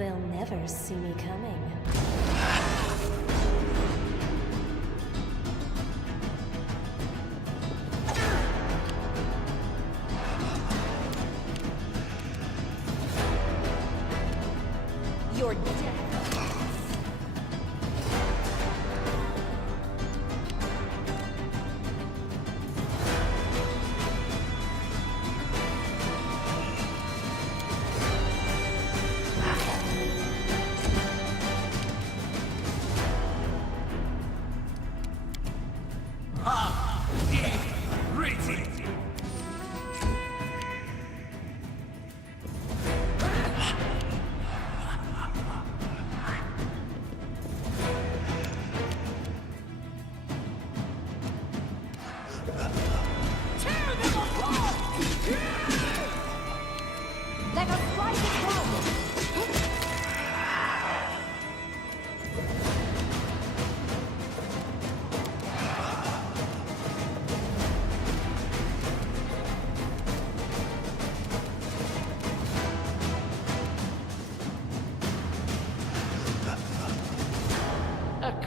They'll never see me coming. You're dead.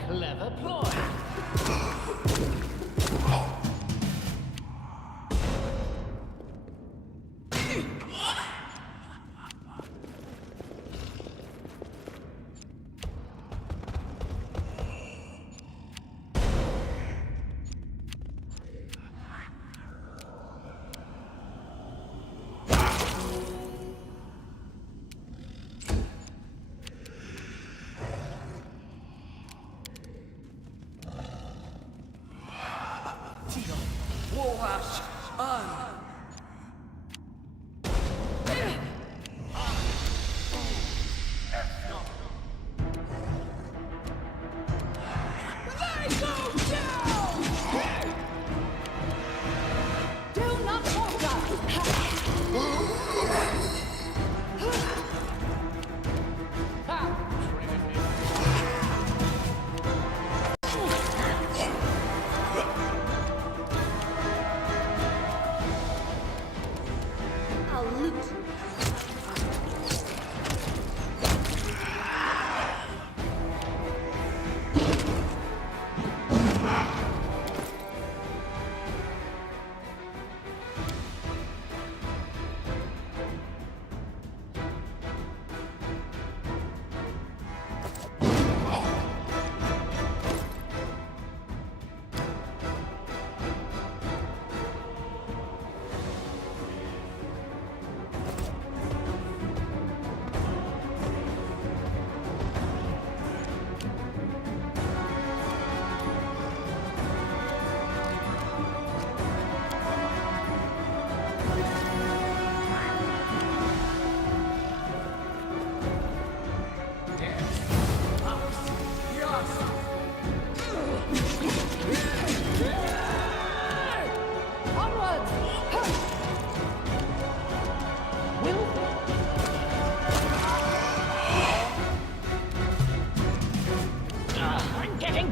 Clever ploy.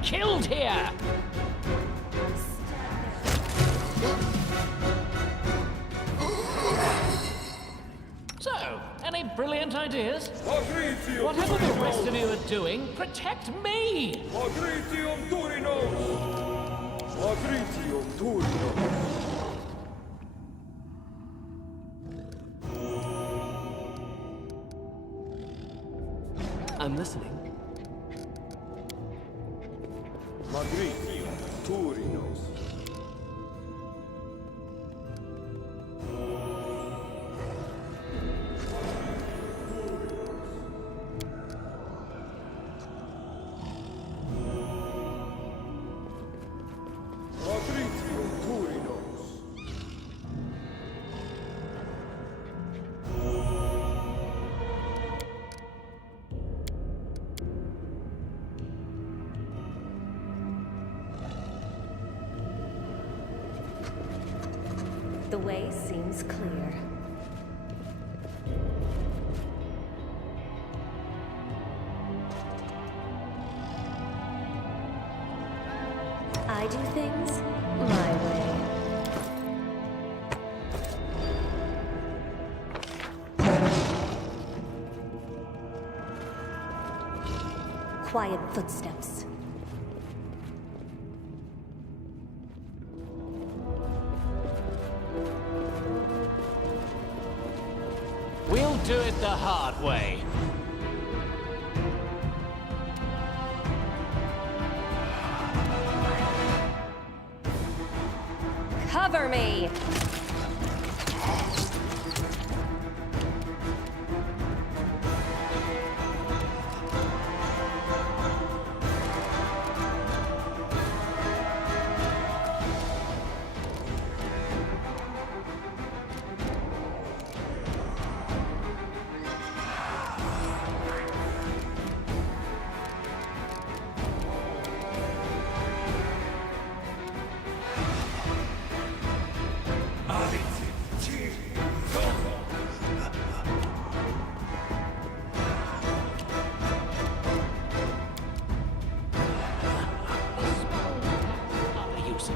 Killed here! So, any brilliant ideas? Whatever the rest of you are doing, protect me! I'm listening. Magritio Turinos. Magritio Turinos. The way seems clear. I do things my way. quiet footsteps. We'll do it the hard way. Cover me! Other uses.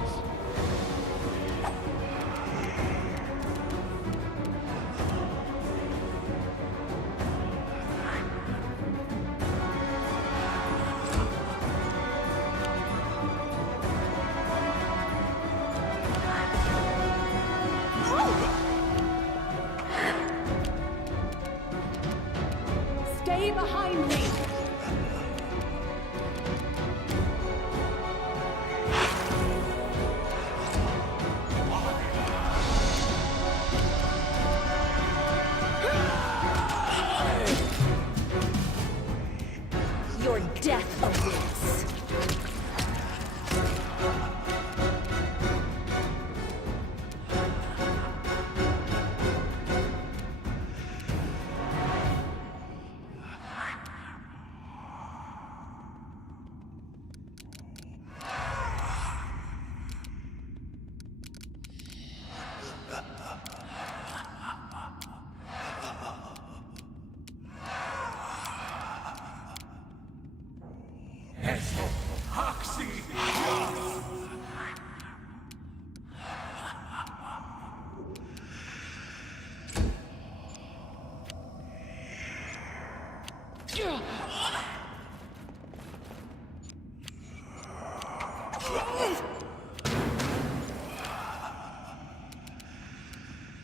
Stay behind me! Your death awaits.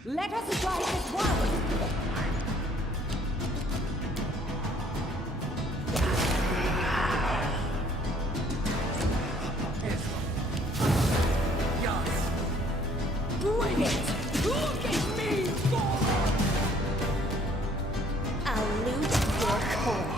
Let us ride as one! Bring it! Look at me, Thor! I'll loot your corpse.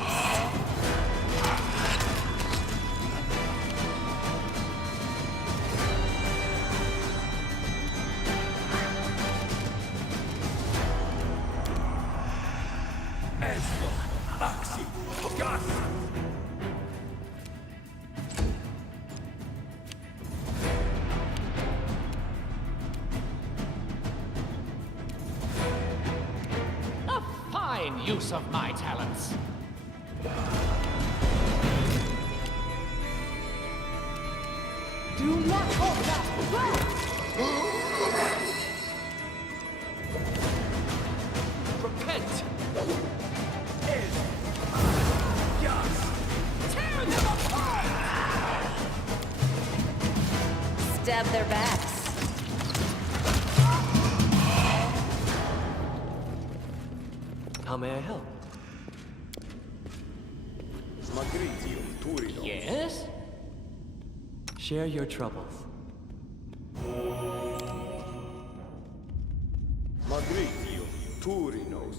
A fine use of my talents. Do not hold back! Repent. Tear them apart! Stab their backs. How may I help? Magritium Turinos. Yes? Share your troubles. Magritium Turinos.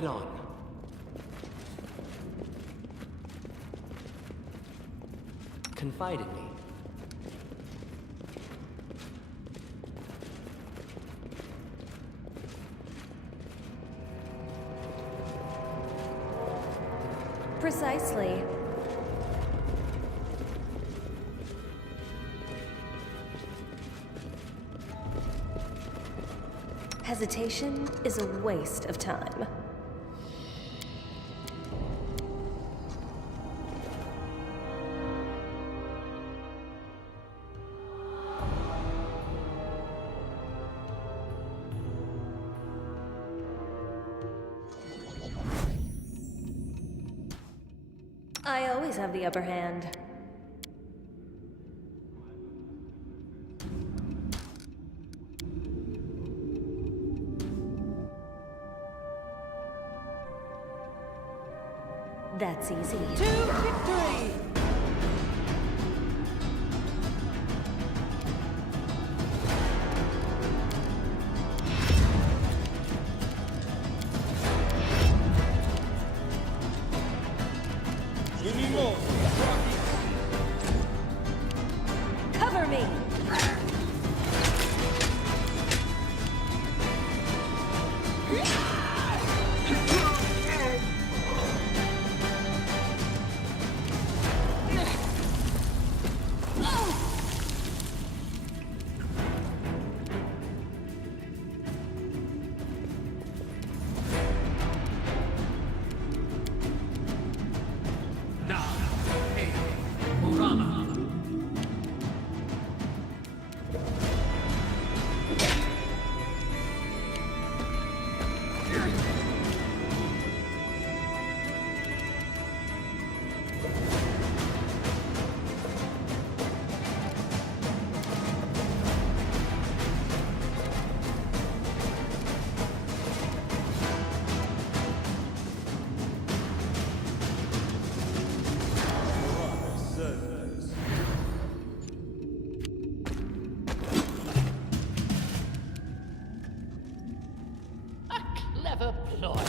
head on. Confide in me. Precisely. Hesitation is a waste of time. I always have the upper hand. That's easy. To victory! Cover me! Clever ploy.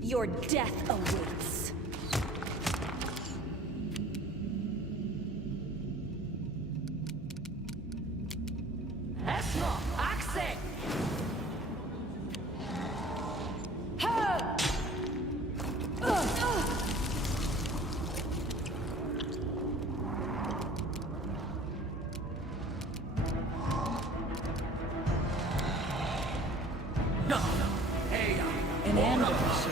Your death awaits. Esmo, Axe! An ambush.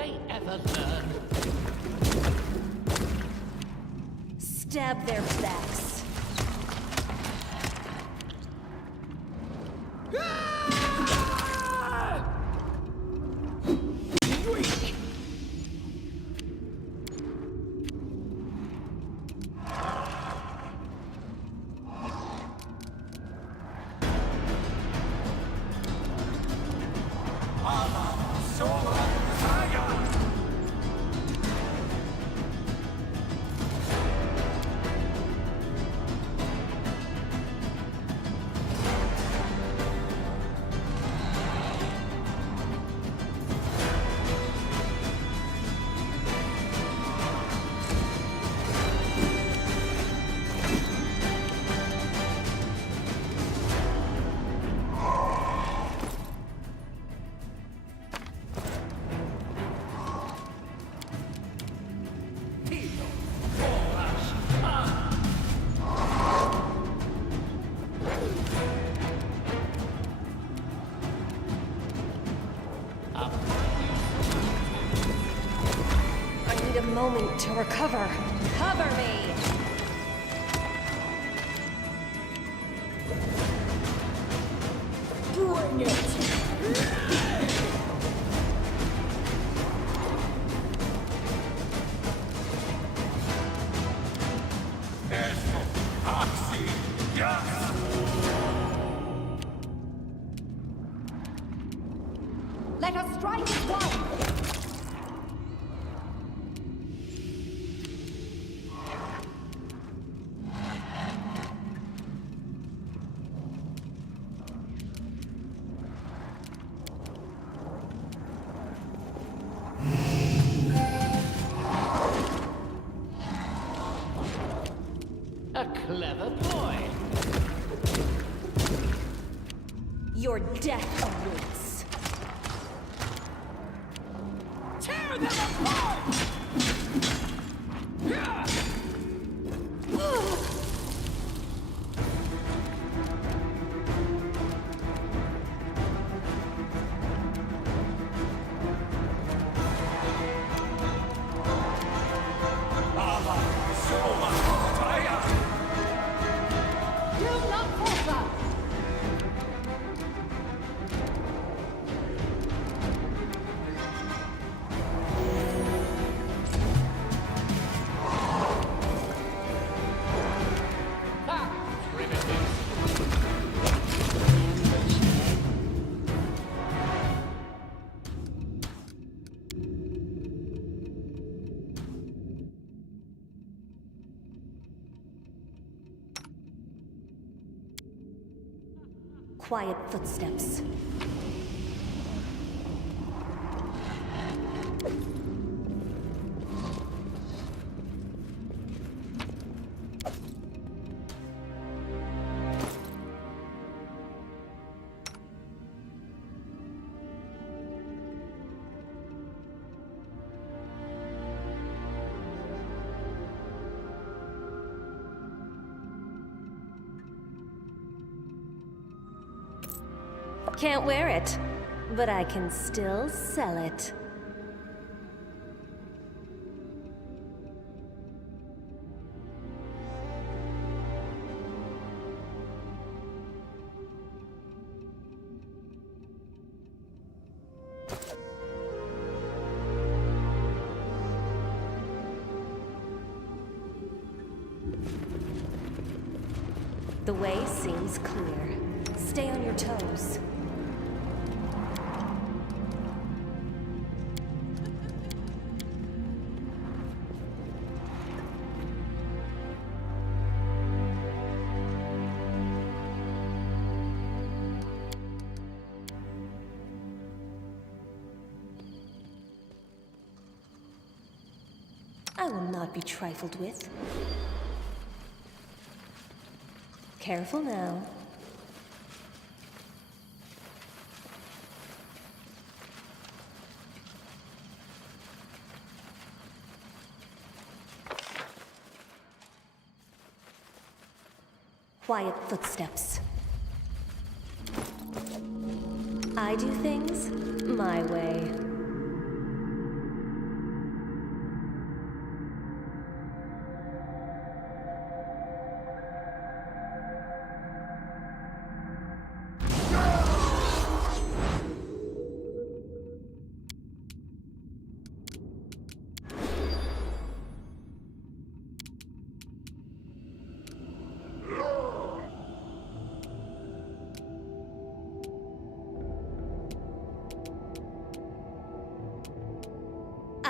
they ever learn? Stab their backs. A moment to recover. Cover me! Bring it! Let us strike as one! A clever boy. Your death awaits. Tear them apart! Do not falter! Ha! Primitive. Quiet footsteps. Can't wear it, but I can still sell it. The way seems clear. Stay on your toes. I will not be trifled with. Careful now. Quiet footsteps. I do things my way.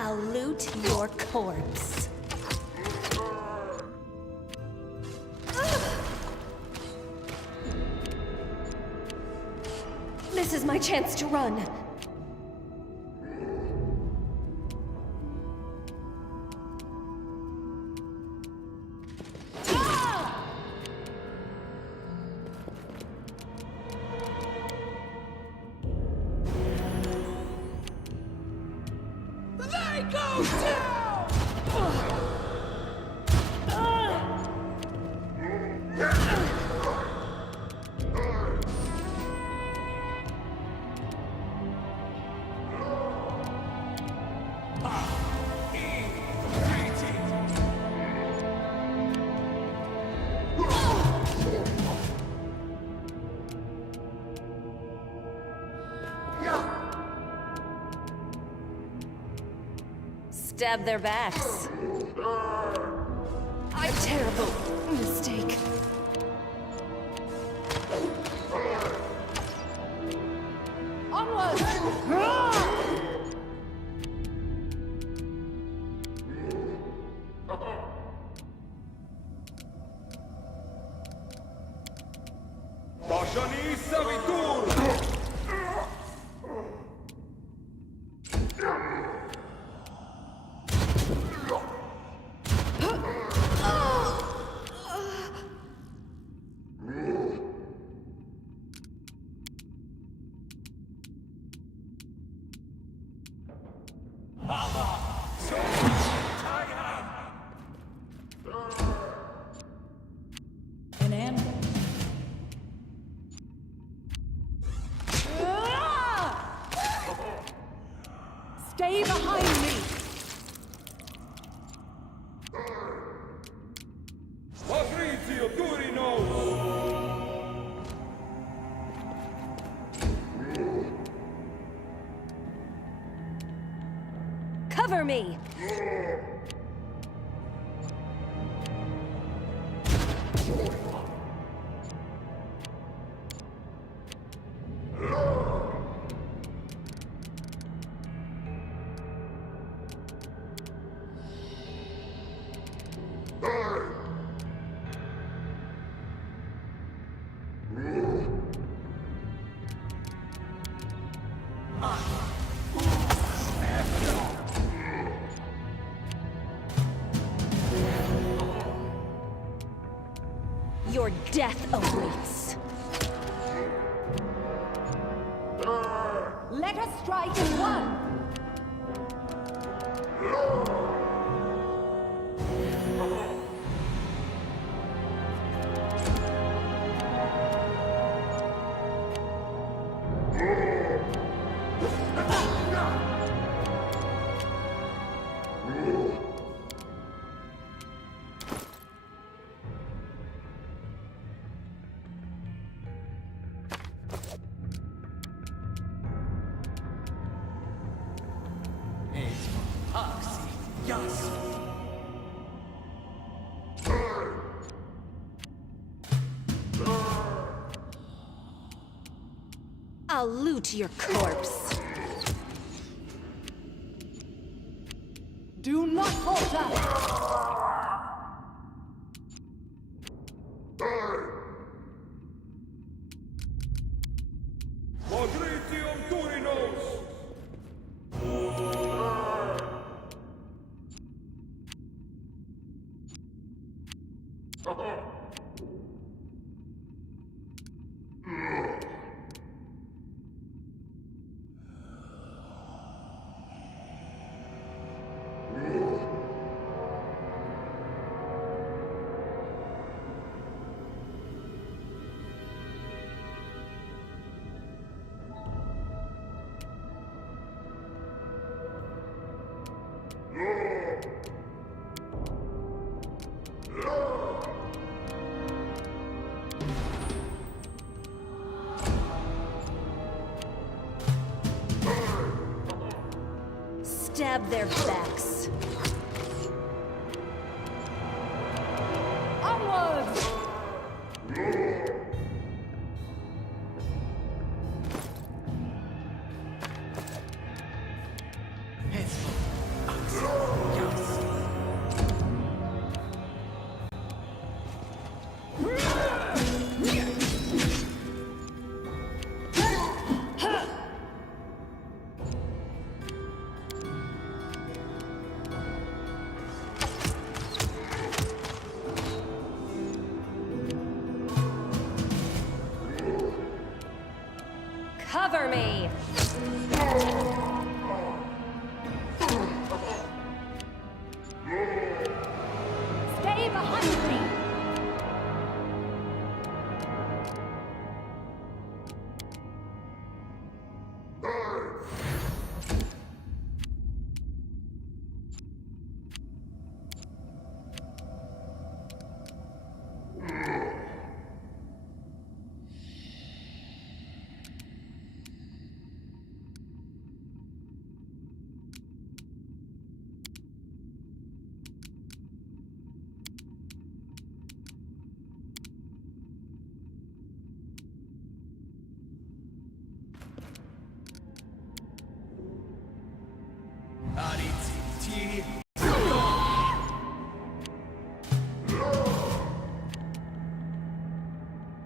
I'll loot your corpse. This is my chance to run. They go down! Stab their backs. A terrible mistake. Onward! Pașanii savitur! An ambush. Stay behind me! Patrizio Turinos! Cover me! Your death awaits. Let us strike in one! I'll loot your corpse. Do not falter! Patrizio Turinos! Stab their backs. Onward! Cover me! Stay behind me!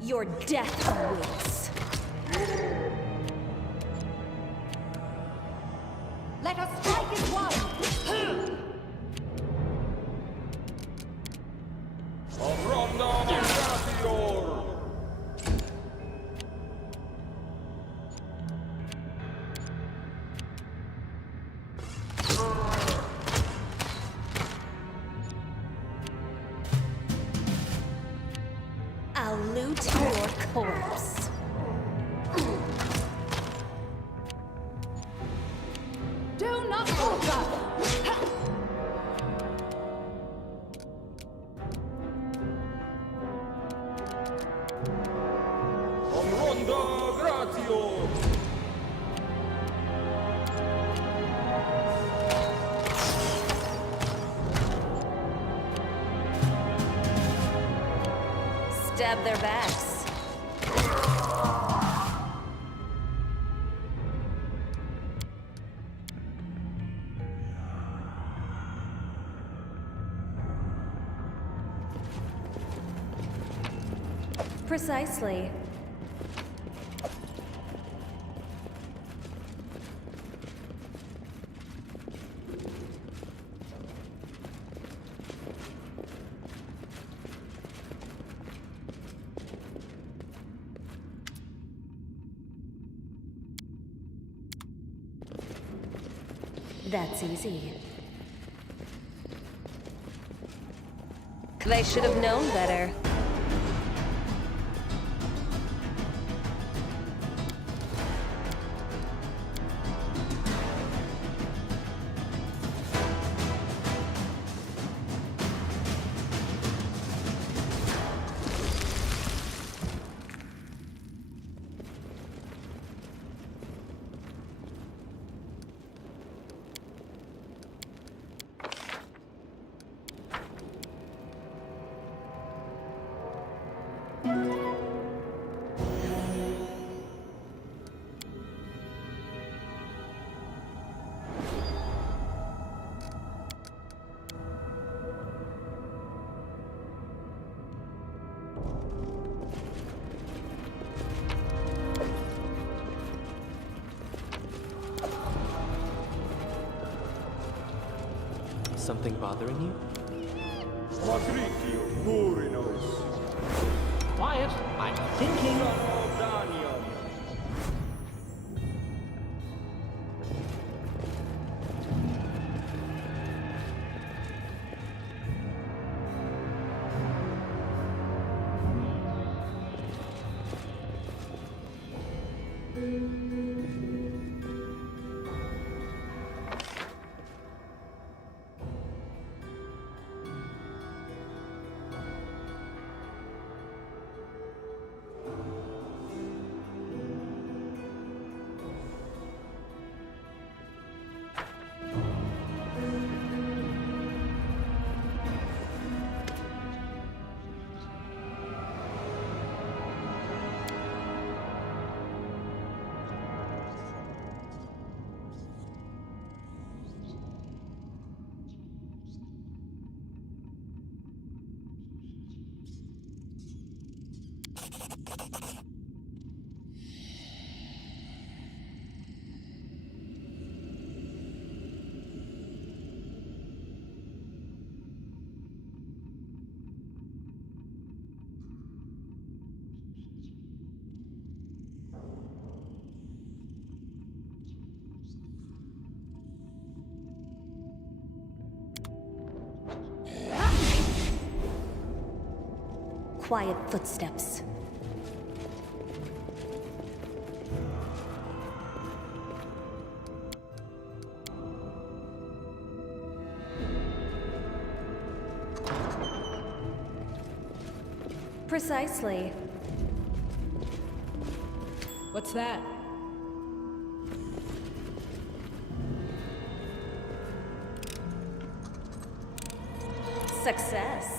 Your death awaits. Let us strike as one! Afronda Gratior! I'll loot your corpse. Do not falter! Afronda Gratior! Stab their backs. Precisely. That's easy. They should have known better. Something bothering you? Magritio Murinos! Quiet, I'm thinking. Daniel! quiet footsteps. Precisely. What's that? Success.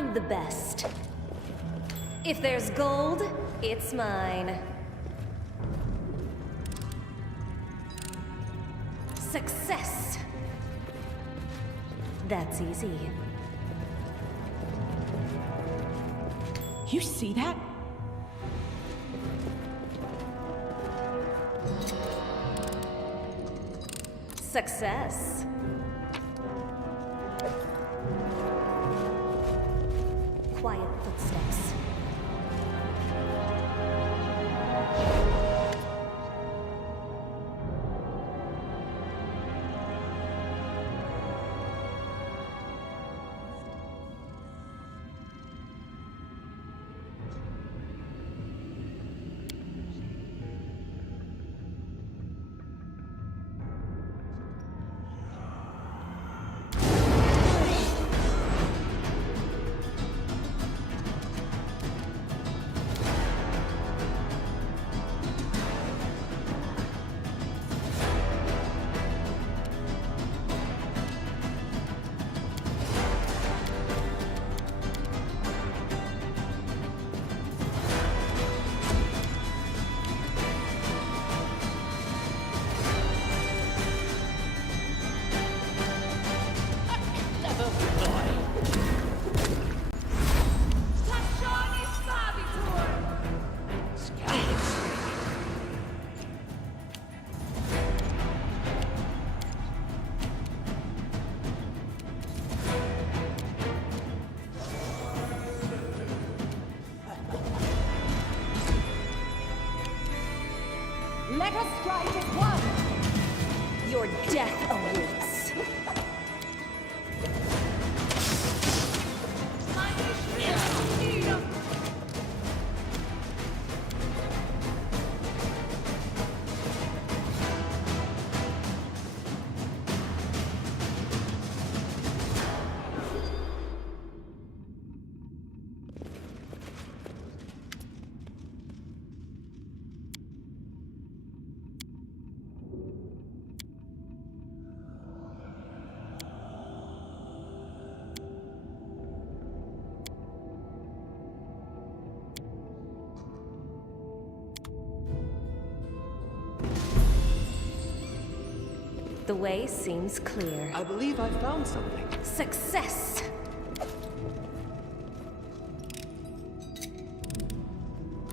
I'm the best. If there's gold, it's mine. Success! That's easy. You see that? Success. Quiet footsteps. Let us strike as one! Your death awaits. The way seems clear. I believe I found something. Success!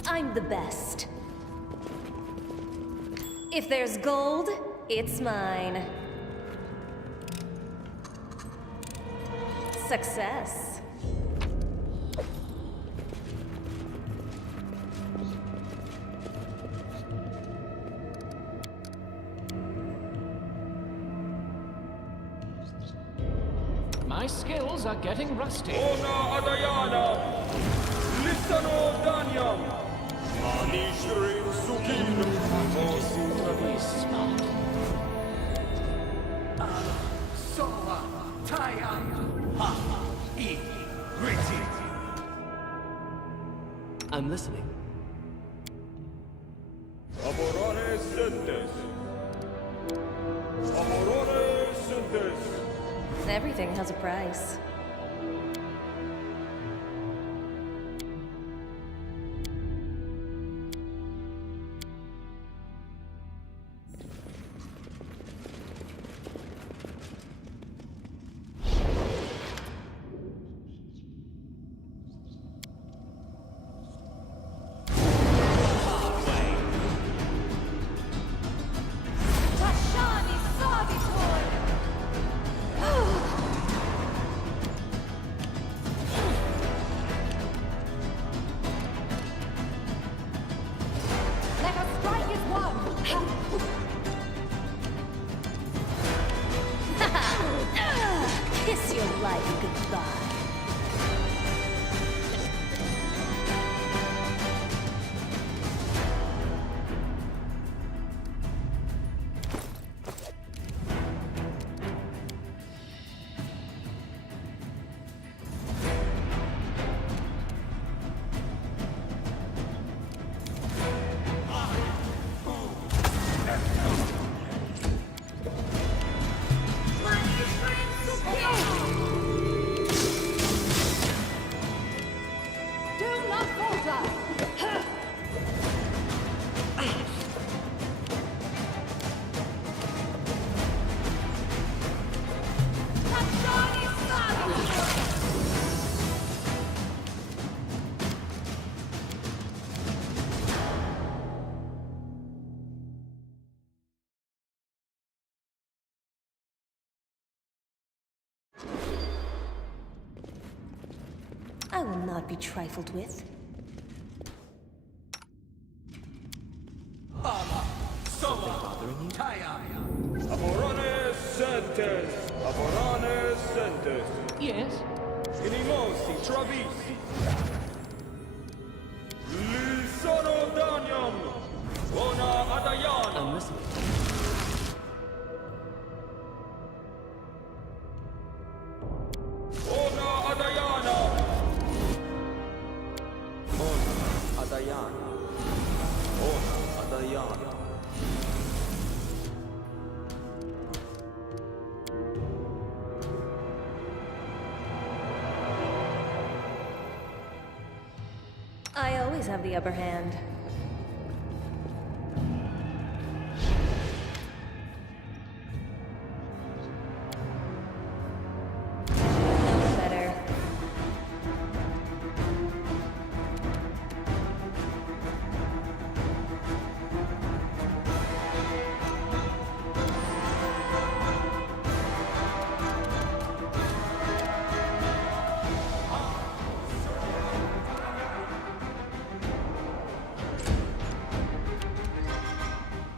I'm the best. If there's gold, it's mine. Success. My skills are getting rusty. Ona Adayana. Listano Danyam. Anishrin Sukin. Very smart. Soa, Tayam, Ha, E, Gritty. I'm listening. Amorone Sentes. Amorone Sentes. Everything has a price. Tashani Savitor! Let us strike as one! Kiss your life goodbye. I will not be trifled with. Aborone sentes. Aborone sentes. Yes? Inimosi travisi. Li sono Daniam. Ona Adayana. I'm listening. Ona Adayana. Ona Adayana. Ona Adayana. I always have the upper hand. No better.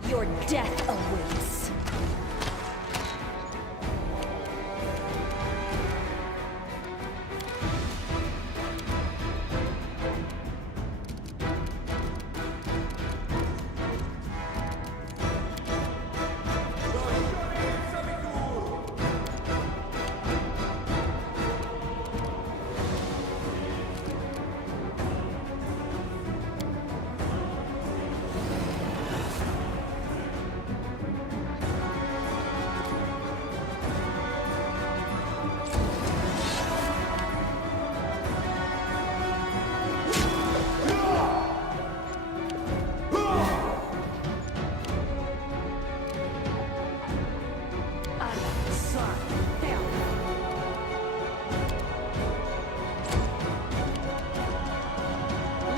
Your death awaits.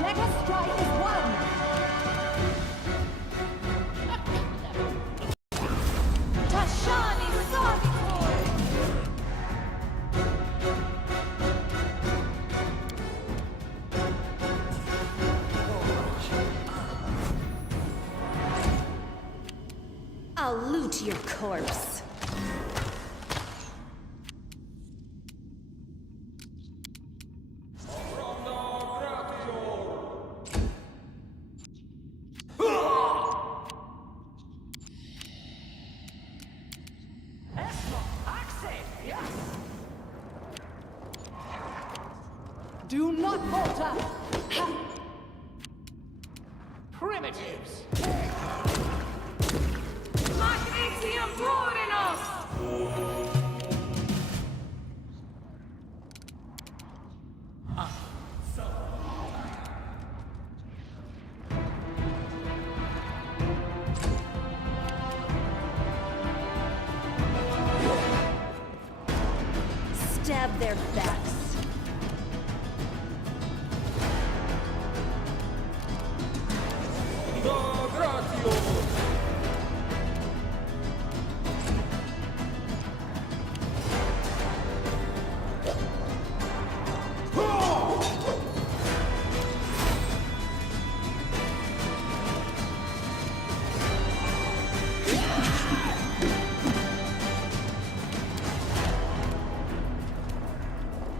Let us strike as one. Tashani Savitor. I'll loot your corpse. Do not falter. Primitives! Magnesium Plurinos. Stab their backs. Da gratio.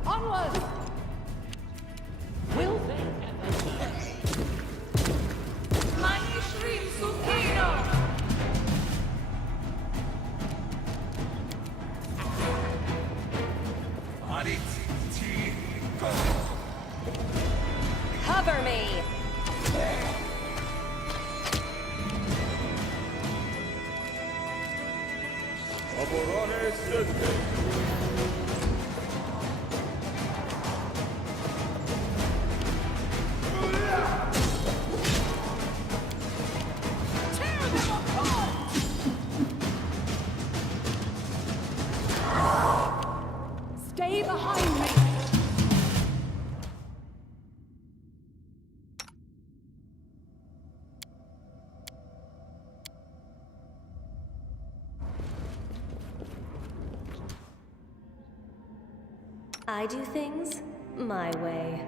Onward. Will they ever learn? Mani Shrim Sukino. Cover me! Aborone sentes. Tear them apart. Stay behind me. I do things My way.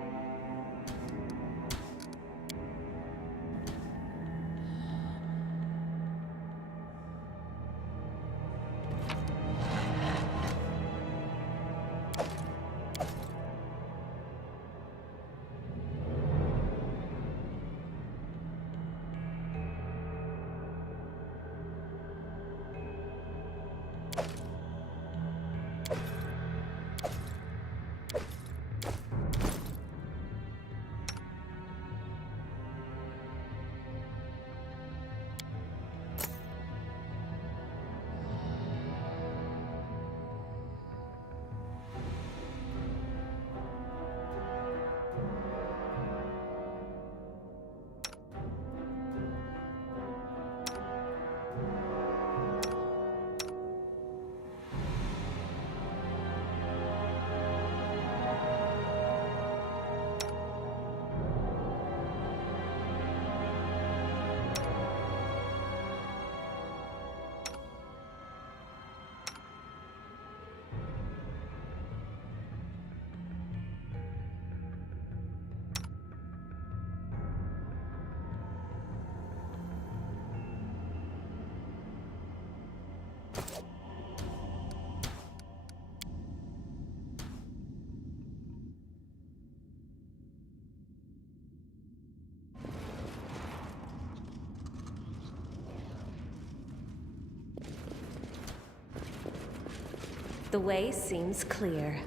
The way seems clear.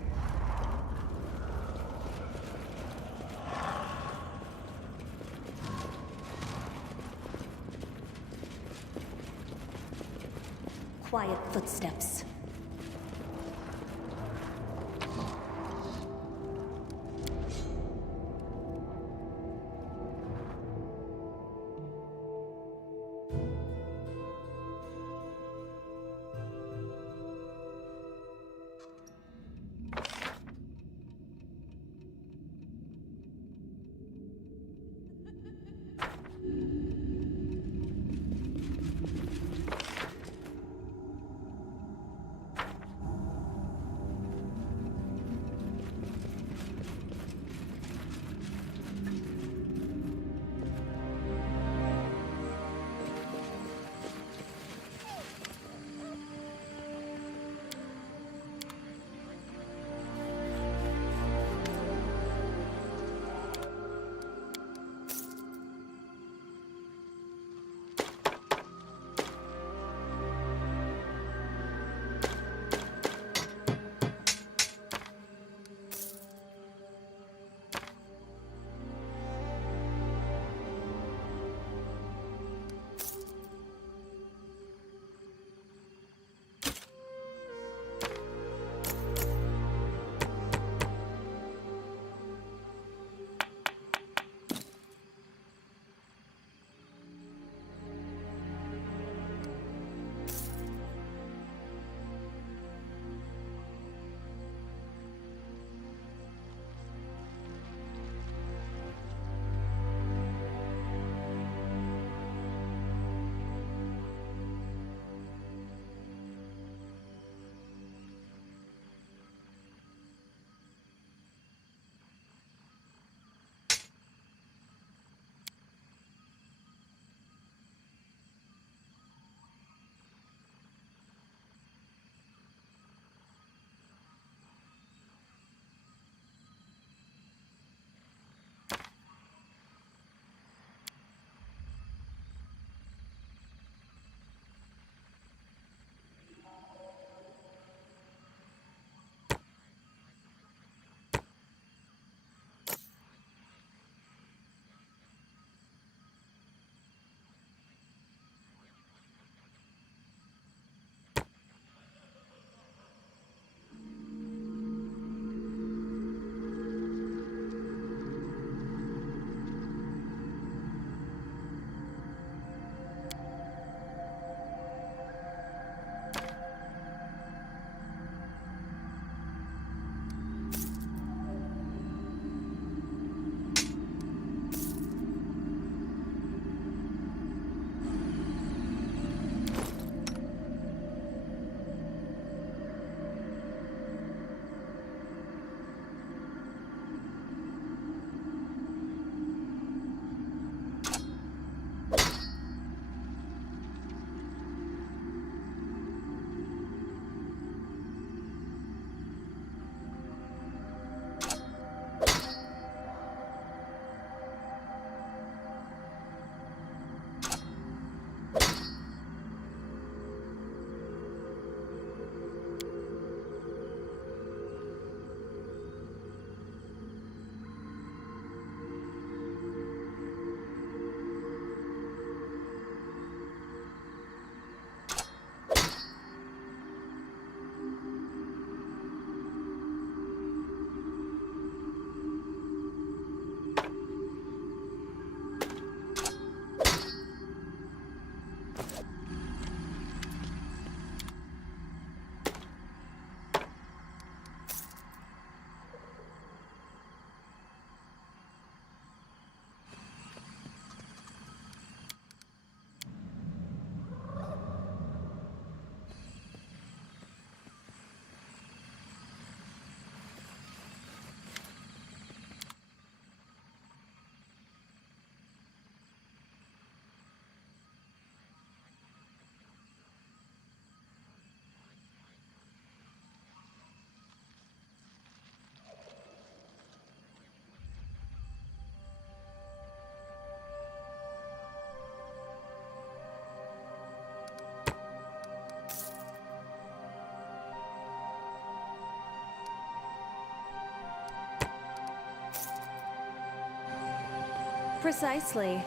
Quiet footsteps. Precisely.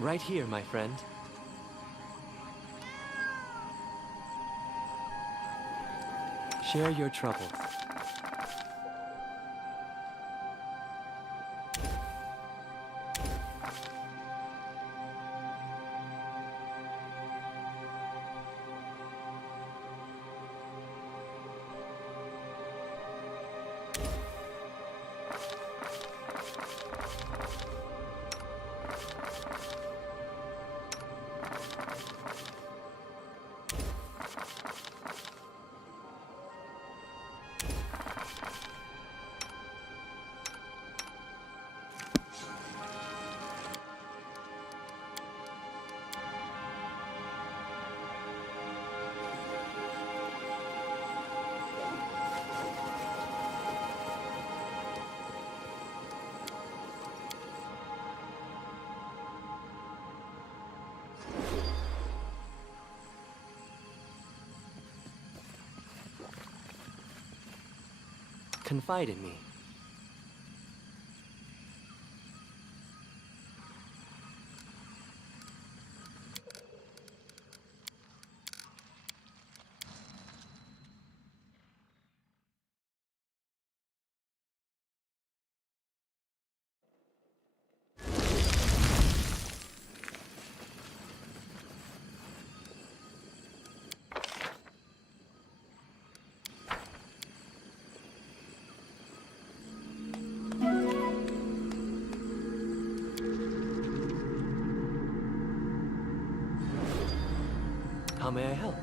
Right here, my friend. Share your troubles. Confide in me. How may I help?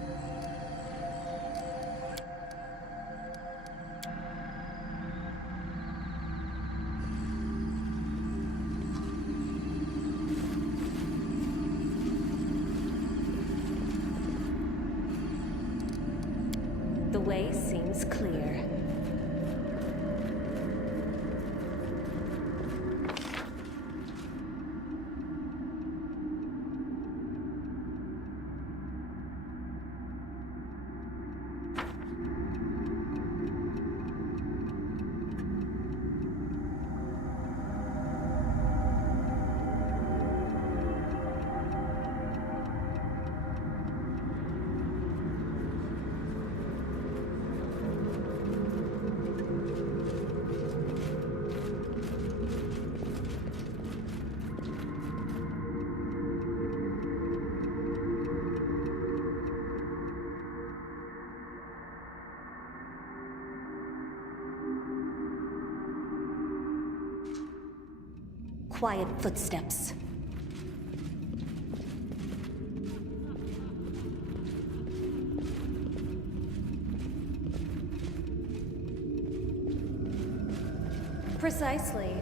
The way seems clear. Quiet footsteps. Precisely.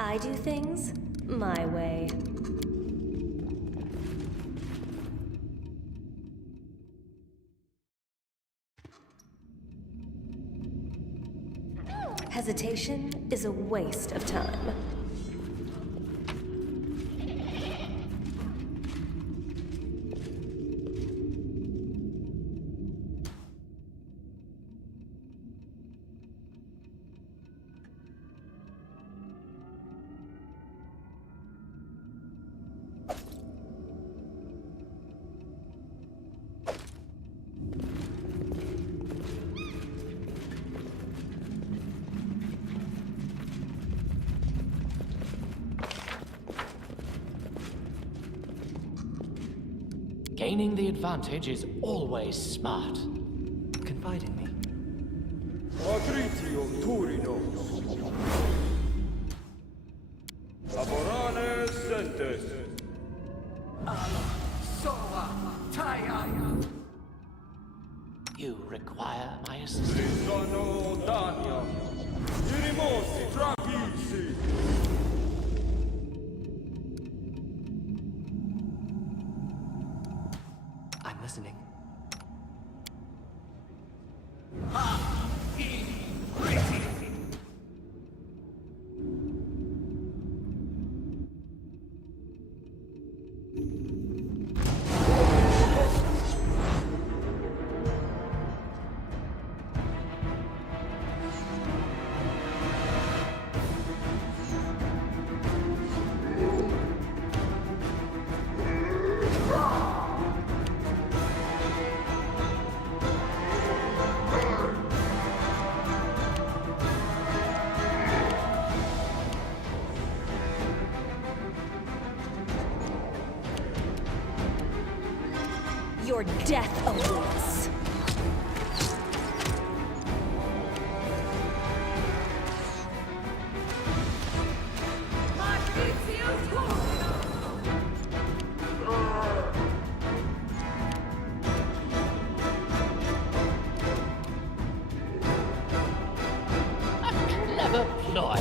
I do things my way. Hesitation is a waste of time. Gaining the advantage is always smart. Confide in me. Patrizio Turino. Laborane Sentes. Sova. Taya. You require my assistance? Lisano Daniam. Irimosi Tragisi. I'm listening. Your death awaits. Patrizio Turino. A clever ploy.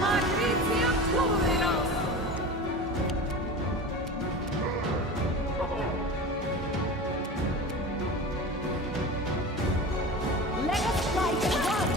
Patrizio Turino. Let us fight and run.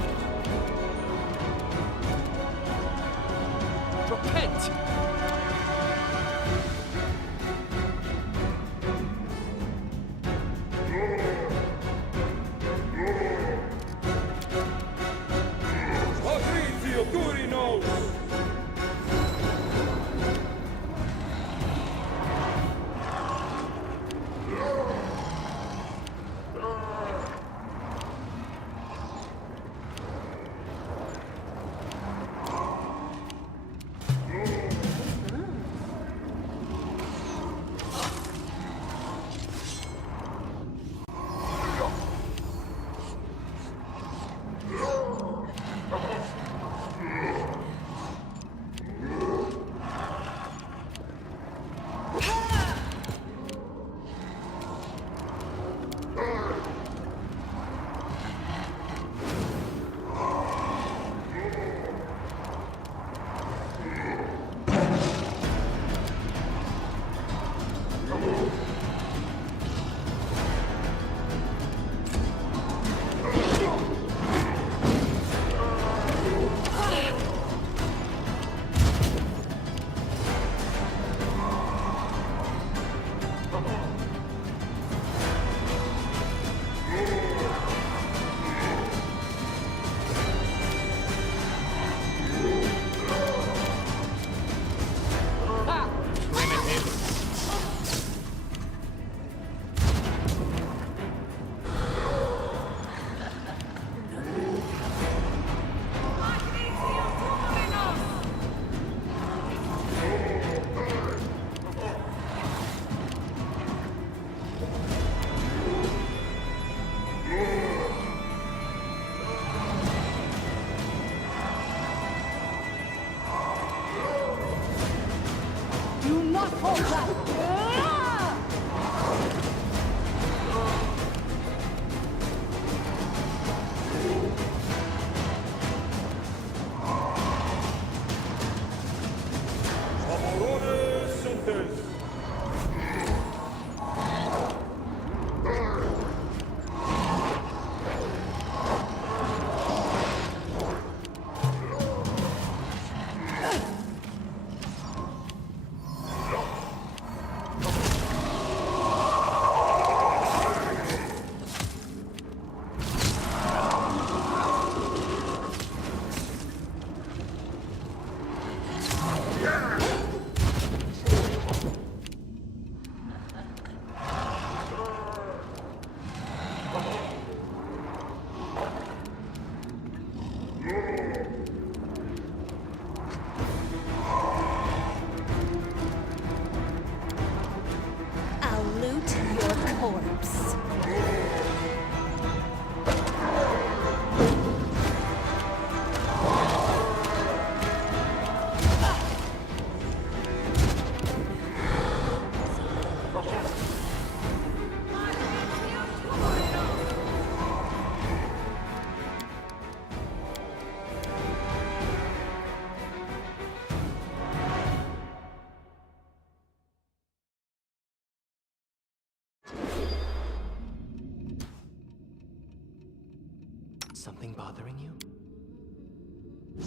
Something bothering you?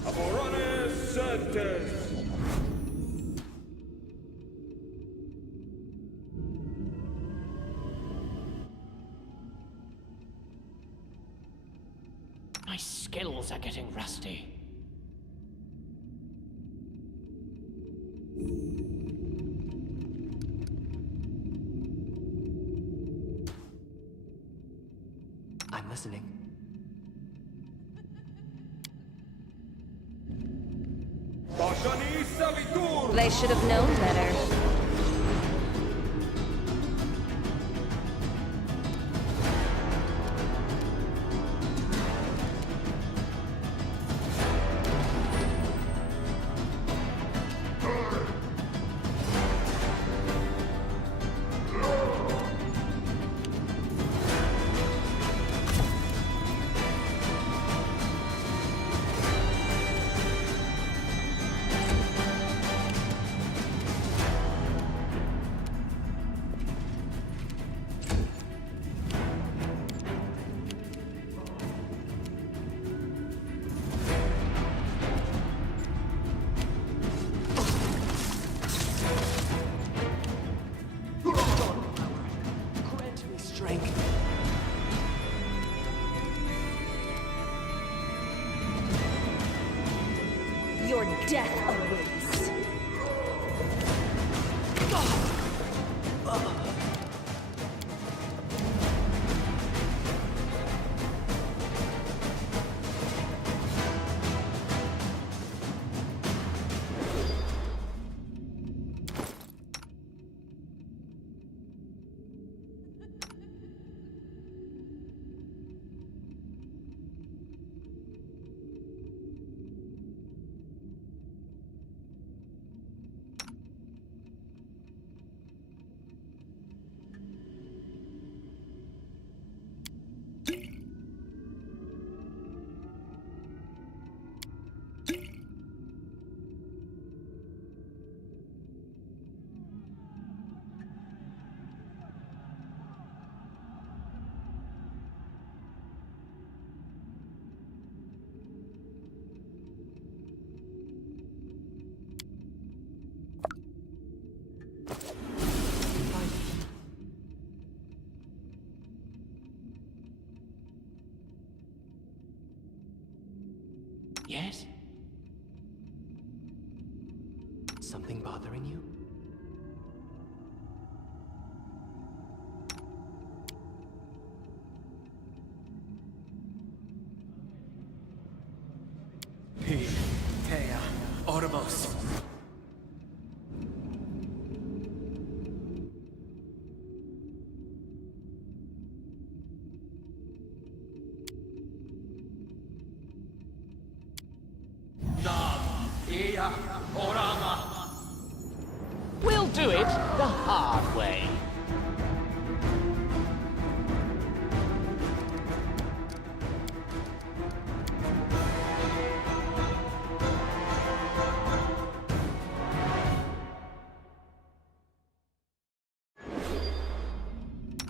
Aborone sentes. My skills are getting rusty. I'm listening. Bashani savitur. They should have known better. Grant me strength. Your death awaits. Yes? Something bothering you? Ormos. We'll do it the hard way.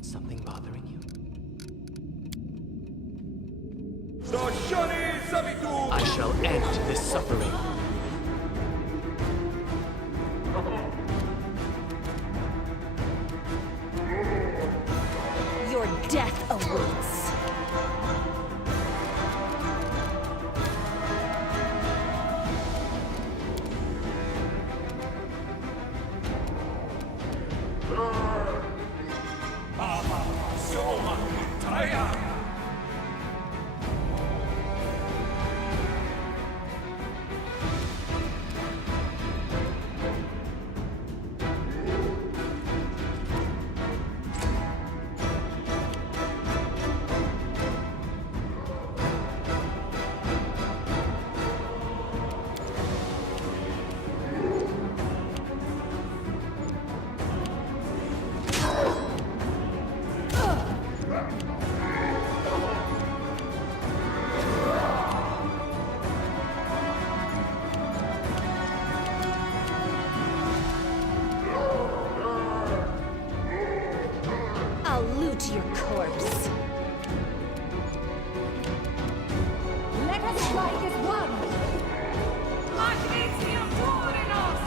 Something bothering you? Bashani savitur. I shall end this suffering. Your death awaits. I'll loot your corpse. strike is one. Magnesium Torinos!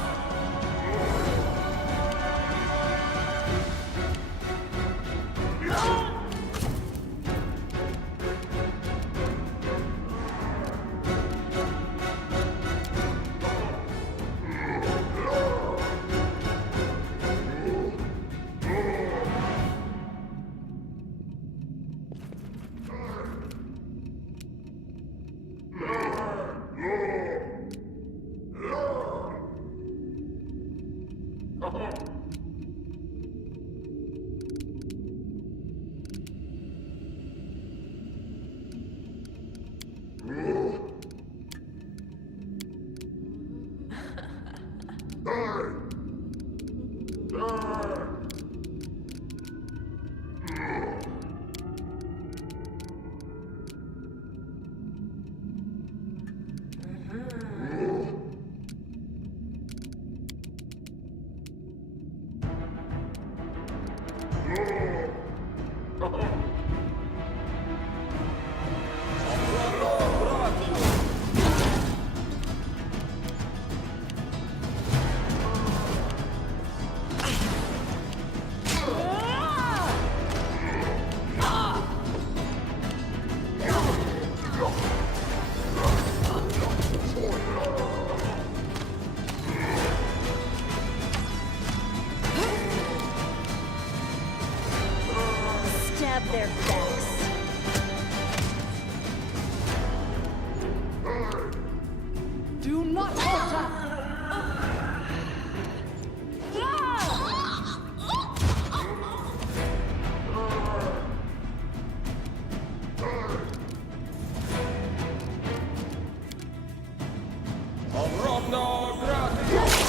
Stab their backs. Do not falter! Ogromna gratis!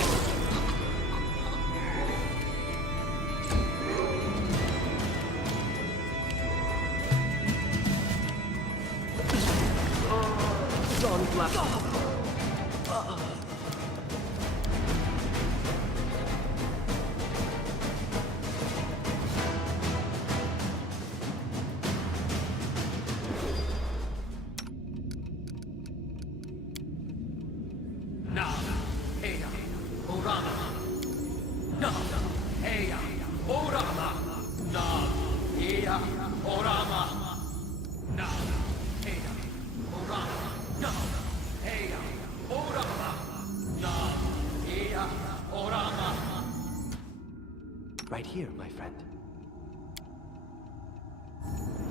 Right here, my friend.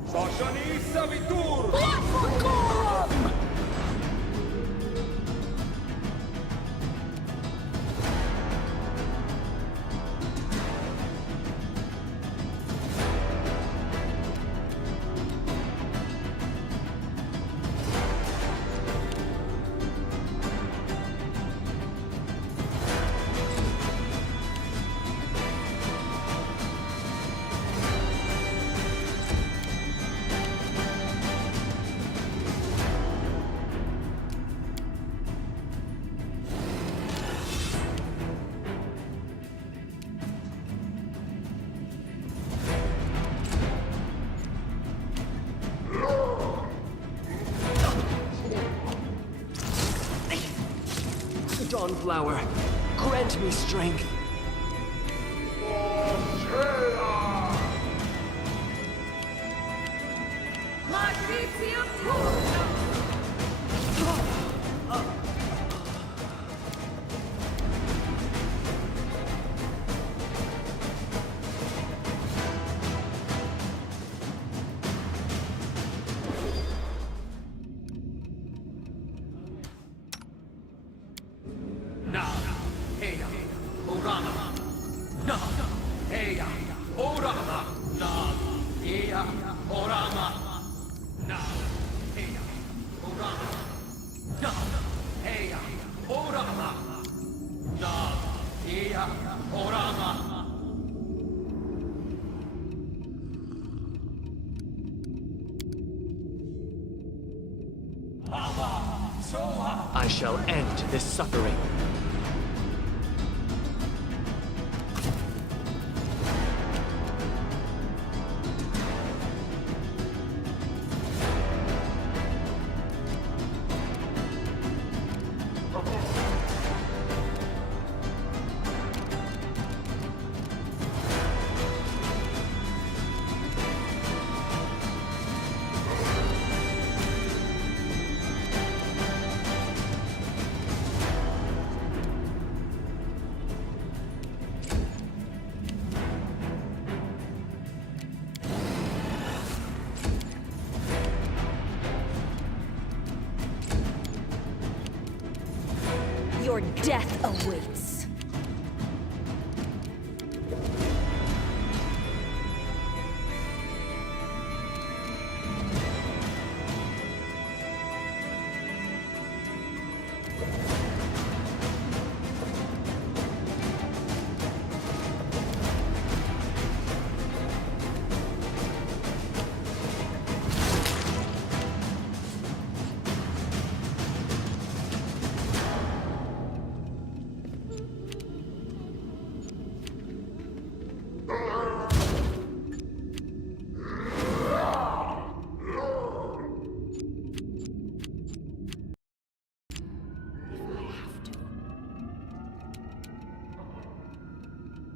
Bashani Savitur! Dawnflower, grant me strength. Magnesium Torinos! I shall end this suffering. Your death awaits.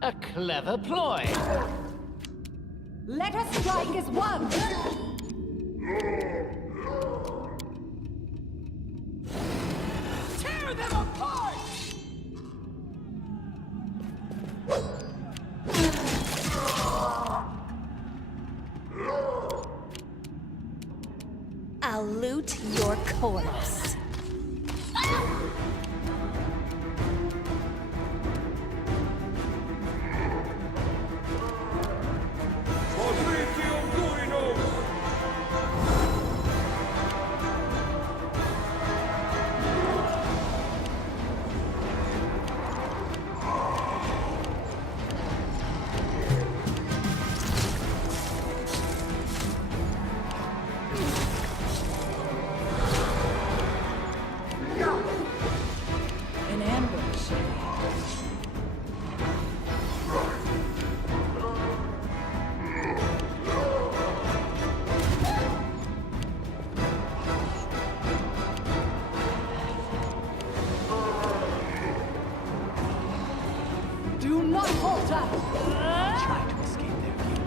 A clever ploy. Let us strike as one! Tear them apart! I'll loot your corpse. Patricium Durinus! An ambush. Do not falter! Try to escape their view.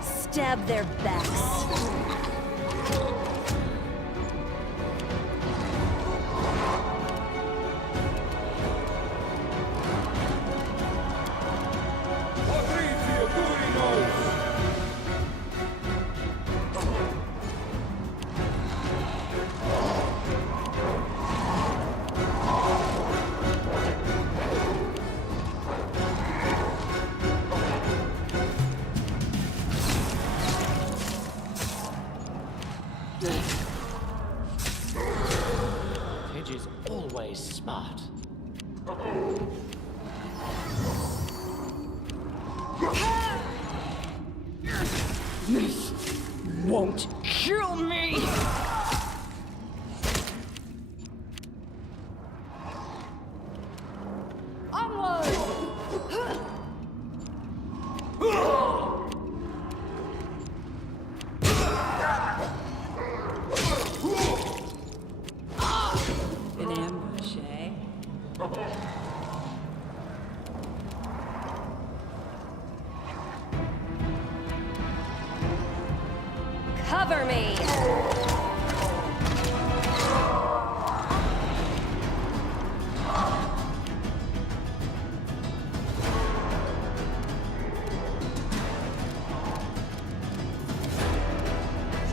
Stab their backs. Patricium Durinus! Pidge is always smart. This won't kill me! Onward! An ambush, eh? Cover me!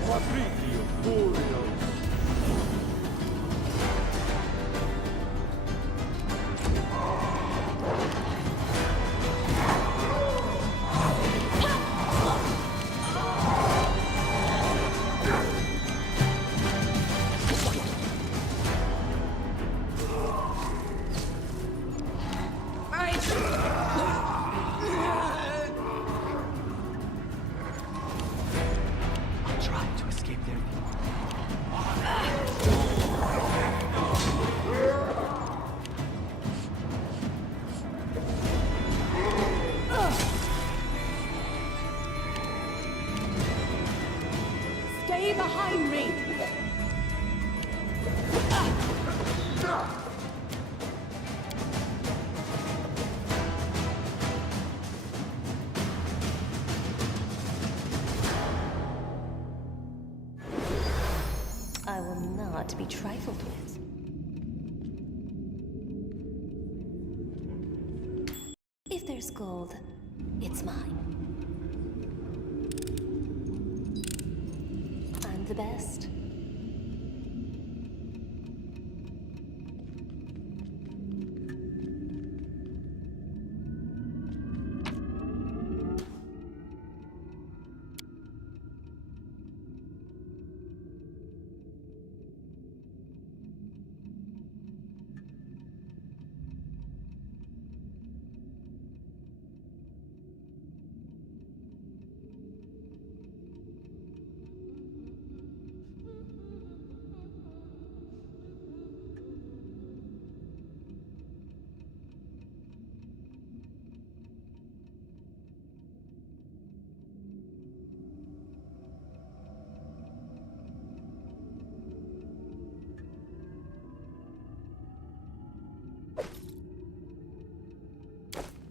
Patricium Durinus! I'll try to escape their view. Stay behind me! I will not be trifled with. gold. It's mine. I'm the best.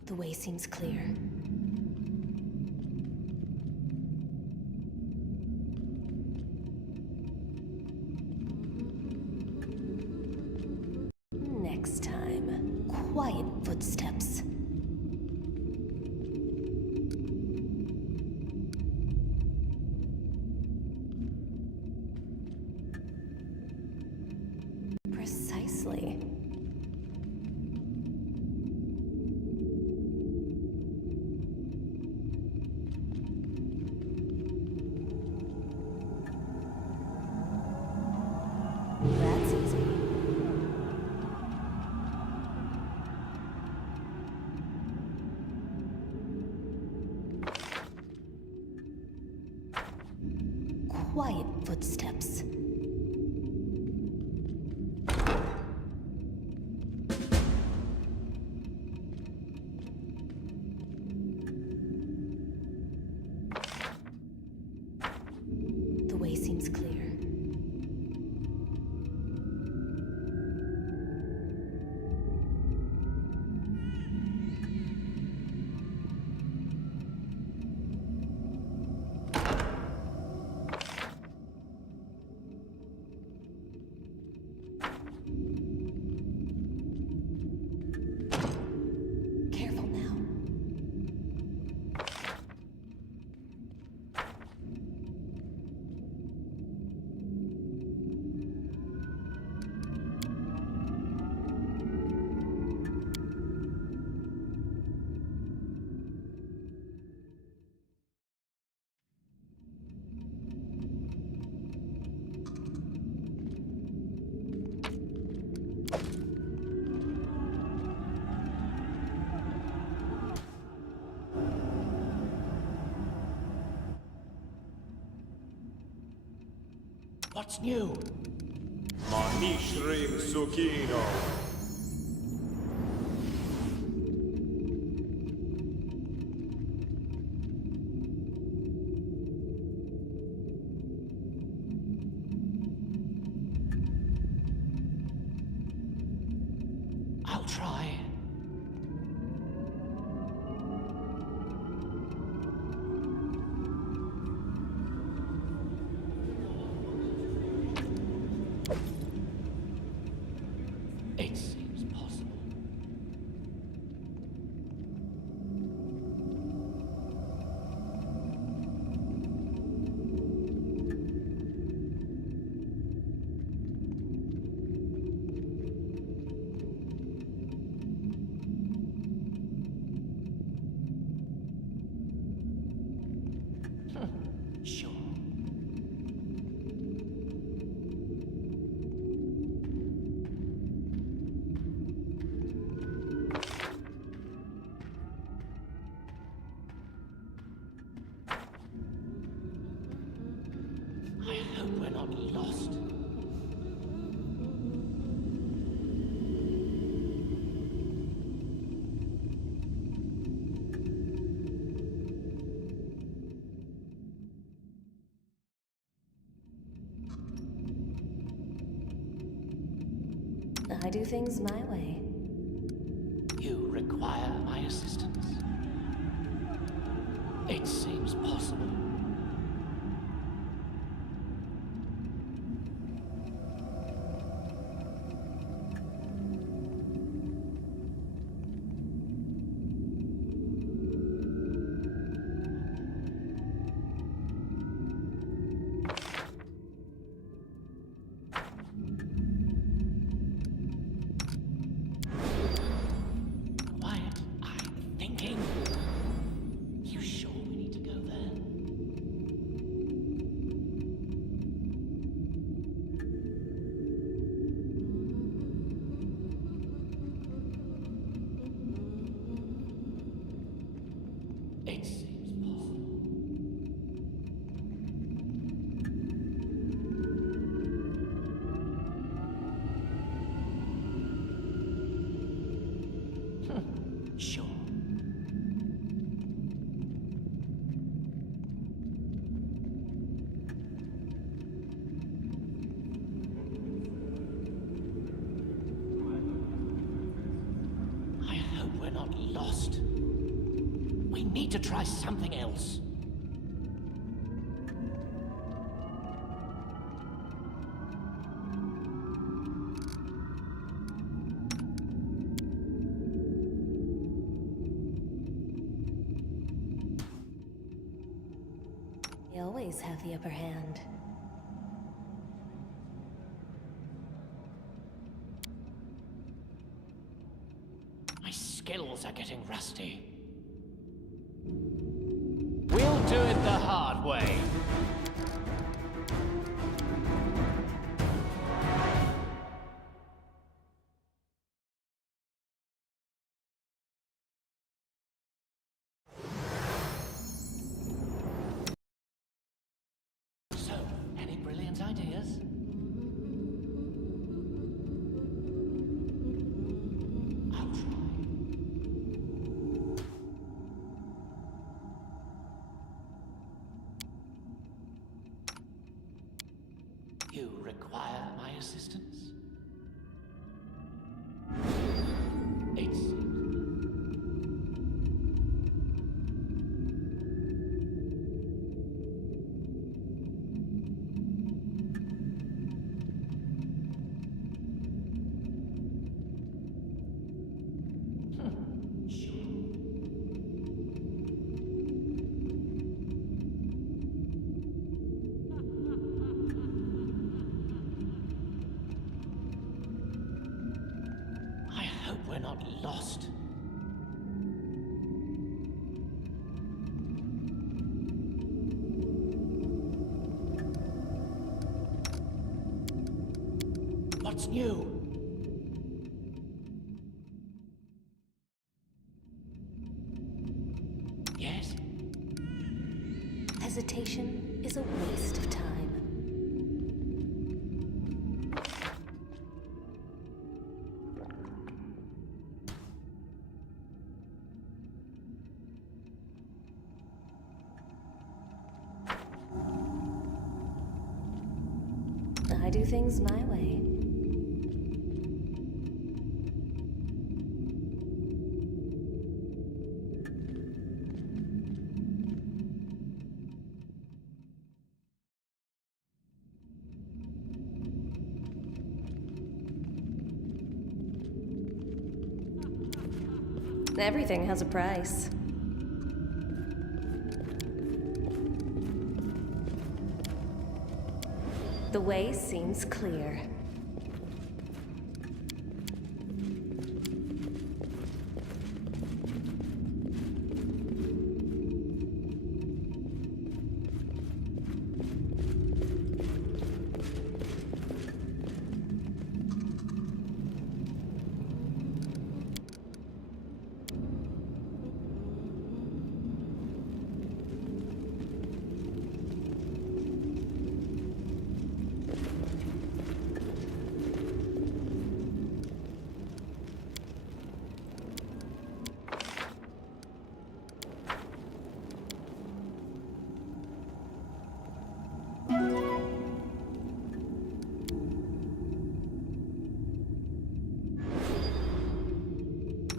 The way seems clear. Next time, quiet footsteps. Precisely. That's easy. Quiet footsteps. The way seems clear. Careful now. What's new? Manishrim Sukino. I'll try. It seems possible. Sure. I hope we're not lost. I do things my way. You require my assistance. It seems possible. not lost. We need to try something else. You always have the upper hand. My skills are getting rusty. We'll do it the hard way. So, any brilliant ideas? I'll try. You require my assistance? It's... I hope we're not lost. What's new? Yes? Hesitation is a waste of time. I do things my way. Everything has a price. The way seems clear.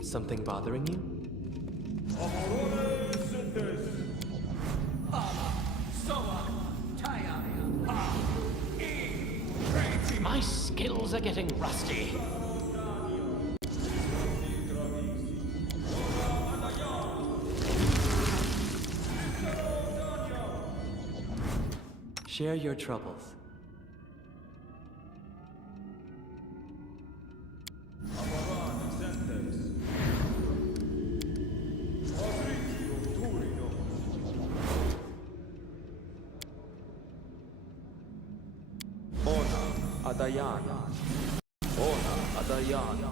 Something bothering you? My skills are getting rusty. Share your troubles. Adayana. Ona Adayana.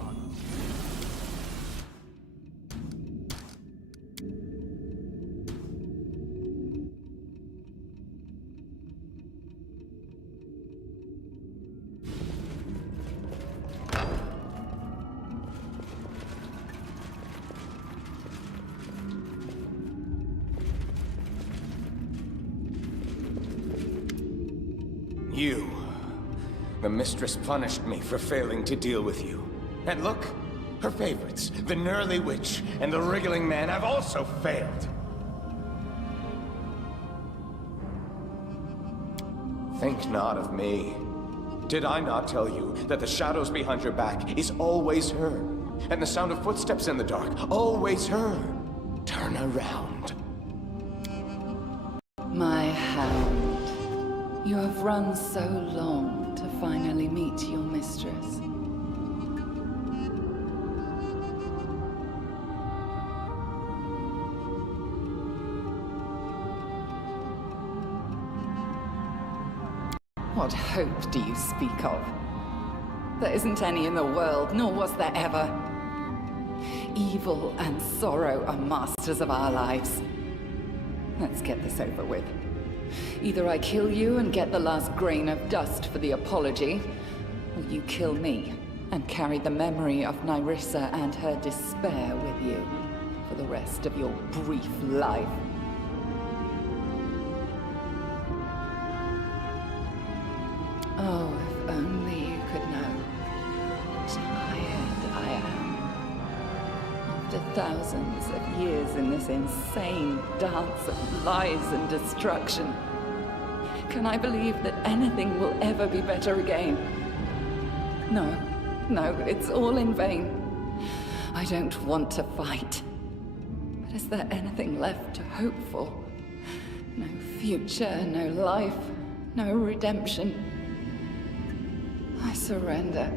The mistress punished me for failing to deal with you. And look, Her favorites, the Gnurly Witch and the Wriggling Man, have also failed. Think not of me. Did I not tell you that the shadows behind your back is always her? And the sound of footsteps in the dark, always her? Turn around. My hound. You have run so long to finally meet your mistress. What hope do you speak of? There isn't any in the world, nor was there ever. Evil and sorrow are masters of our lives. Let's get this over with. Either I kill you and get the last grain of dust for the apology, or you kill me and carry the memory of Nyrissa and her despair with you for the rest of your brief life. Oh, if only you could know how tired I am. After thousands of years in this insane dance of lies and destruction, can I believe that anything will ever be better again? No, it's all in vain. I don't want to fight. But is there anything left to hope for? No future, no life, no redemption. I surrender.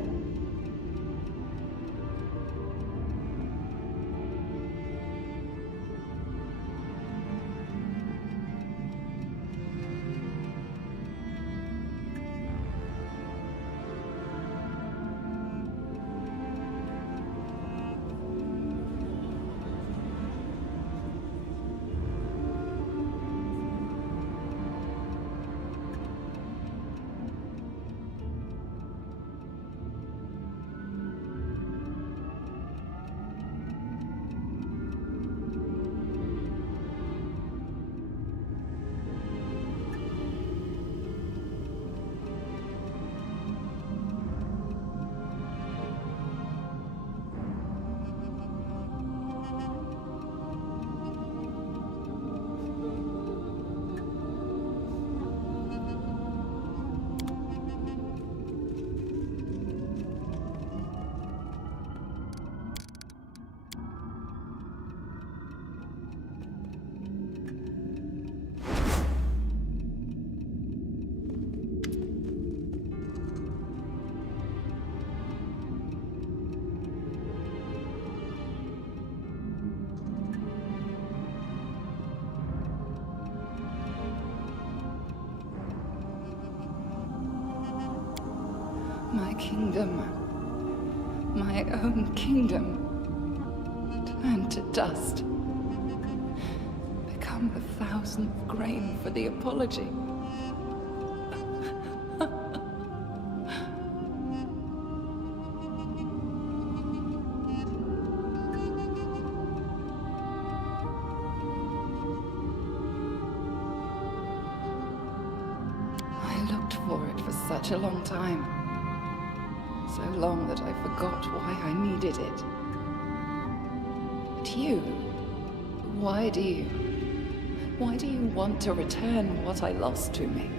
My kingdom, my own kingdom, turn to dust. Become the 1,000th grain for the apology. I looked for it for such a long time. So long that I forgot why I needed it. But you, why do you want to return what I lost to me?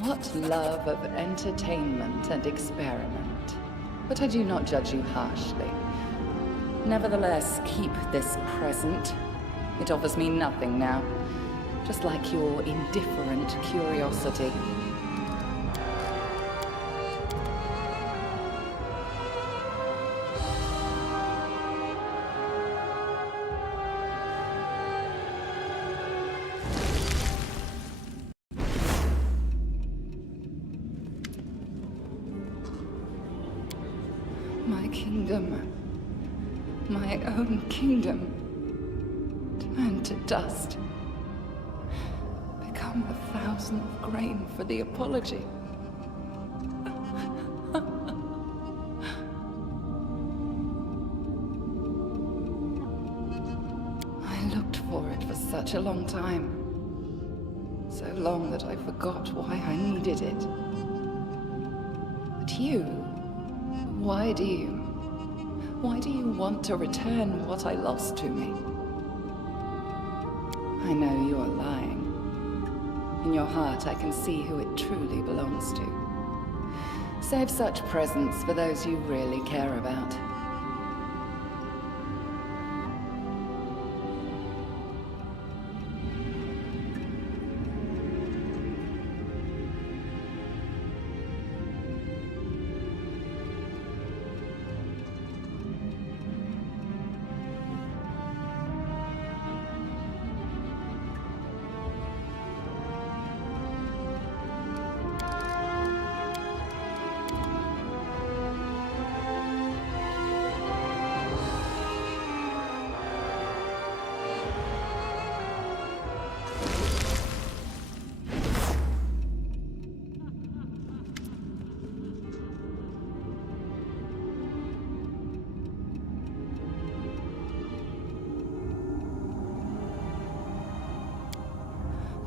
What love of entertainment and experiment. But I do not judge you harshly. Nevertheless, keep this present. It offers me nothing now. Just like your indifferent curiosity. My kingdom, my own kingdom, turned to dust. Become the 1,000th grain for the apology. I looked for it for such a long time. So long that I forgot why I needed it. But you, why do you? Why do you want to return what I lost to me? I know you are lying. In your heart, I can see who it truly belongs to. Save such presents for those you really care about.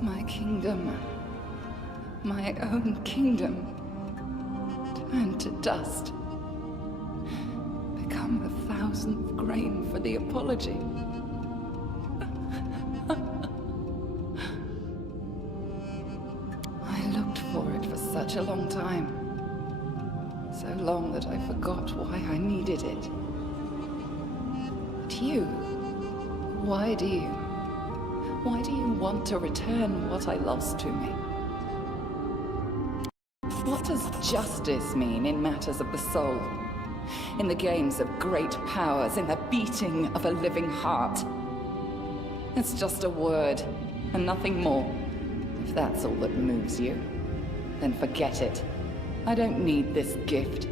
My kingdom, my own kingdom, turned to dust. Become the 1,000th grain for the apology. I looked for it for such a long time. So long that I forgot why I needed it. But you, why do you? Why do you want to return what I lost to me? What does justice mean in matters of the soul? In the games of great powers, in the beating of a living heart? It's just a word, and nothing more. If that's all that moves you, then forget it. I don't need this gift.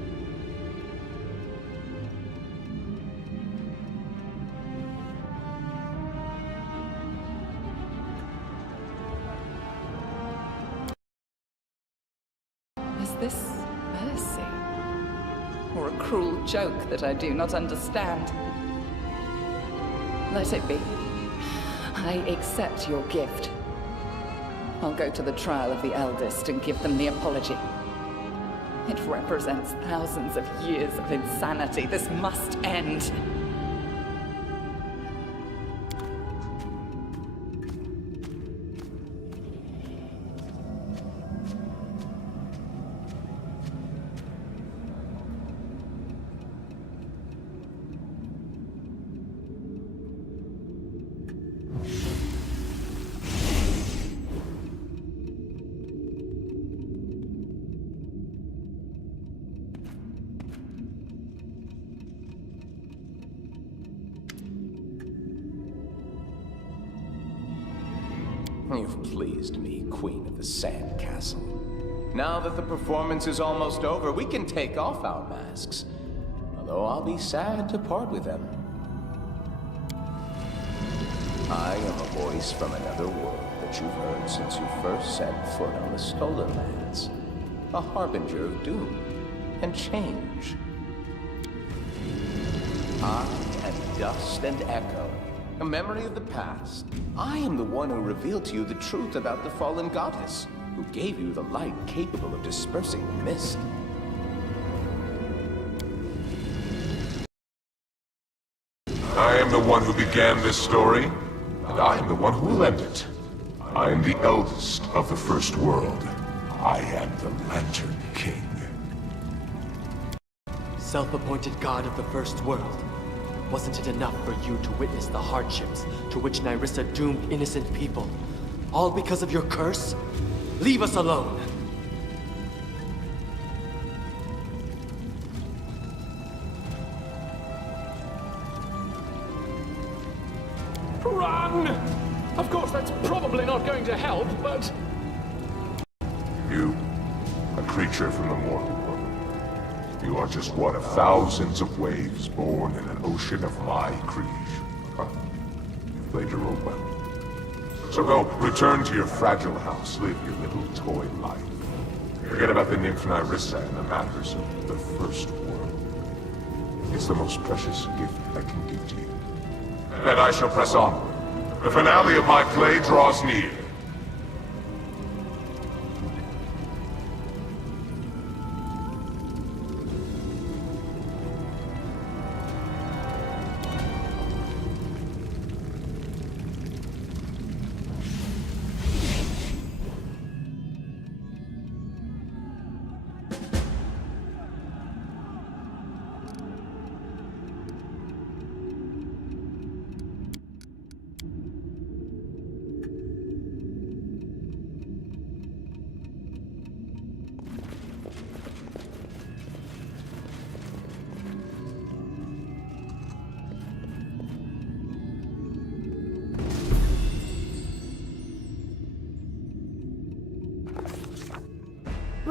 Is this mercy? Or a cruel joke that I do not understand? Let it be. I accept your gift. I'll go to the trial of the eldest and give them the apology. It represents thousands of years of insanity. This must end. You've pleased me, Queen of the Sand Castle. Now that the performance is almost over, we can take off our masks. Although I'll be sad to part with them. I am a voice from another world that you've heard since you first set foot on the Stolen Lands. A harbinger of doom and change. I am dust and echo. A memory of the past. I am the one who revealed to you the truth about the fallen goddess, who gave you the light capable of dispersing the mist. I am the one who began this story, and I am the one who will end it. I am the eldest of the First World. I am the Lantern King. Self-appointed god of the First World. Wasn't it enough for you to witness the hardships to which Nyrissa doomed innocent people? All because of your curse? Leave us alone! Run! Of course, that's probably not going to help, but... You, a creature from the mortal world. You are just one of thousands of waves born in an ocean of my creation. Huh. You played your role well. So go, return to your fragile house, live your little toy life. Forget about the nymph Nyrissa and the matters of the First World. It's the most precious gift I can give to you. And I shall press onward. The finale of my play draws near.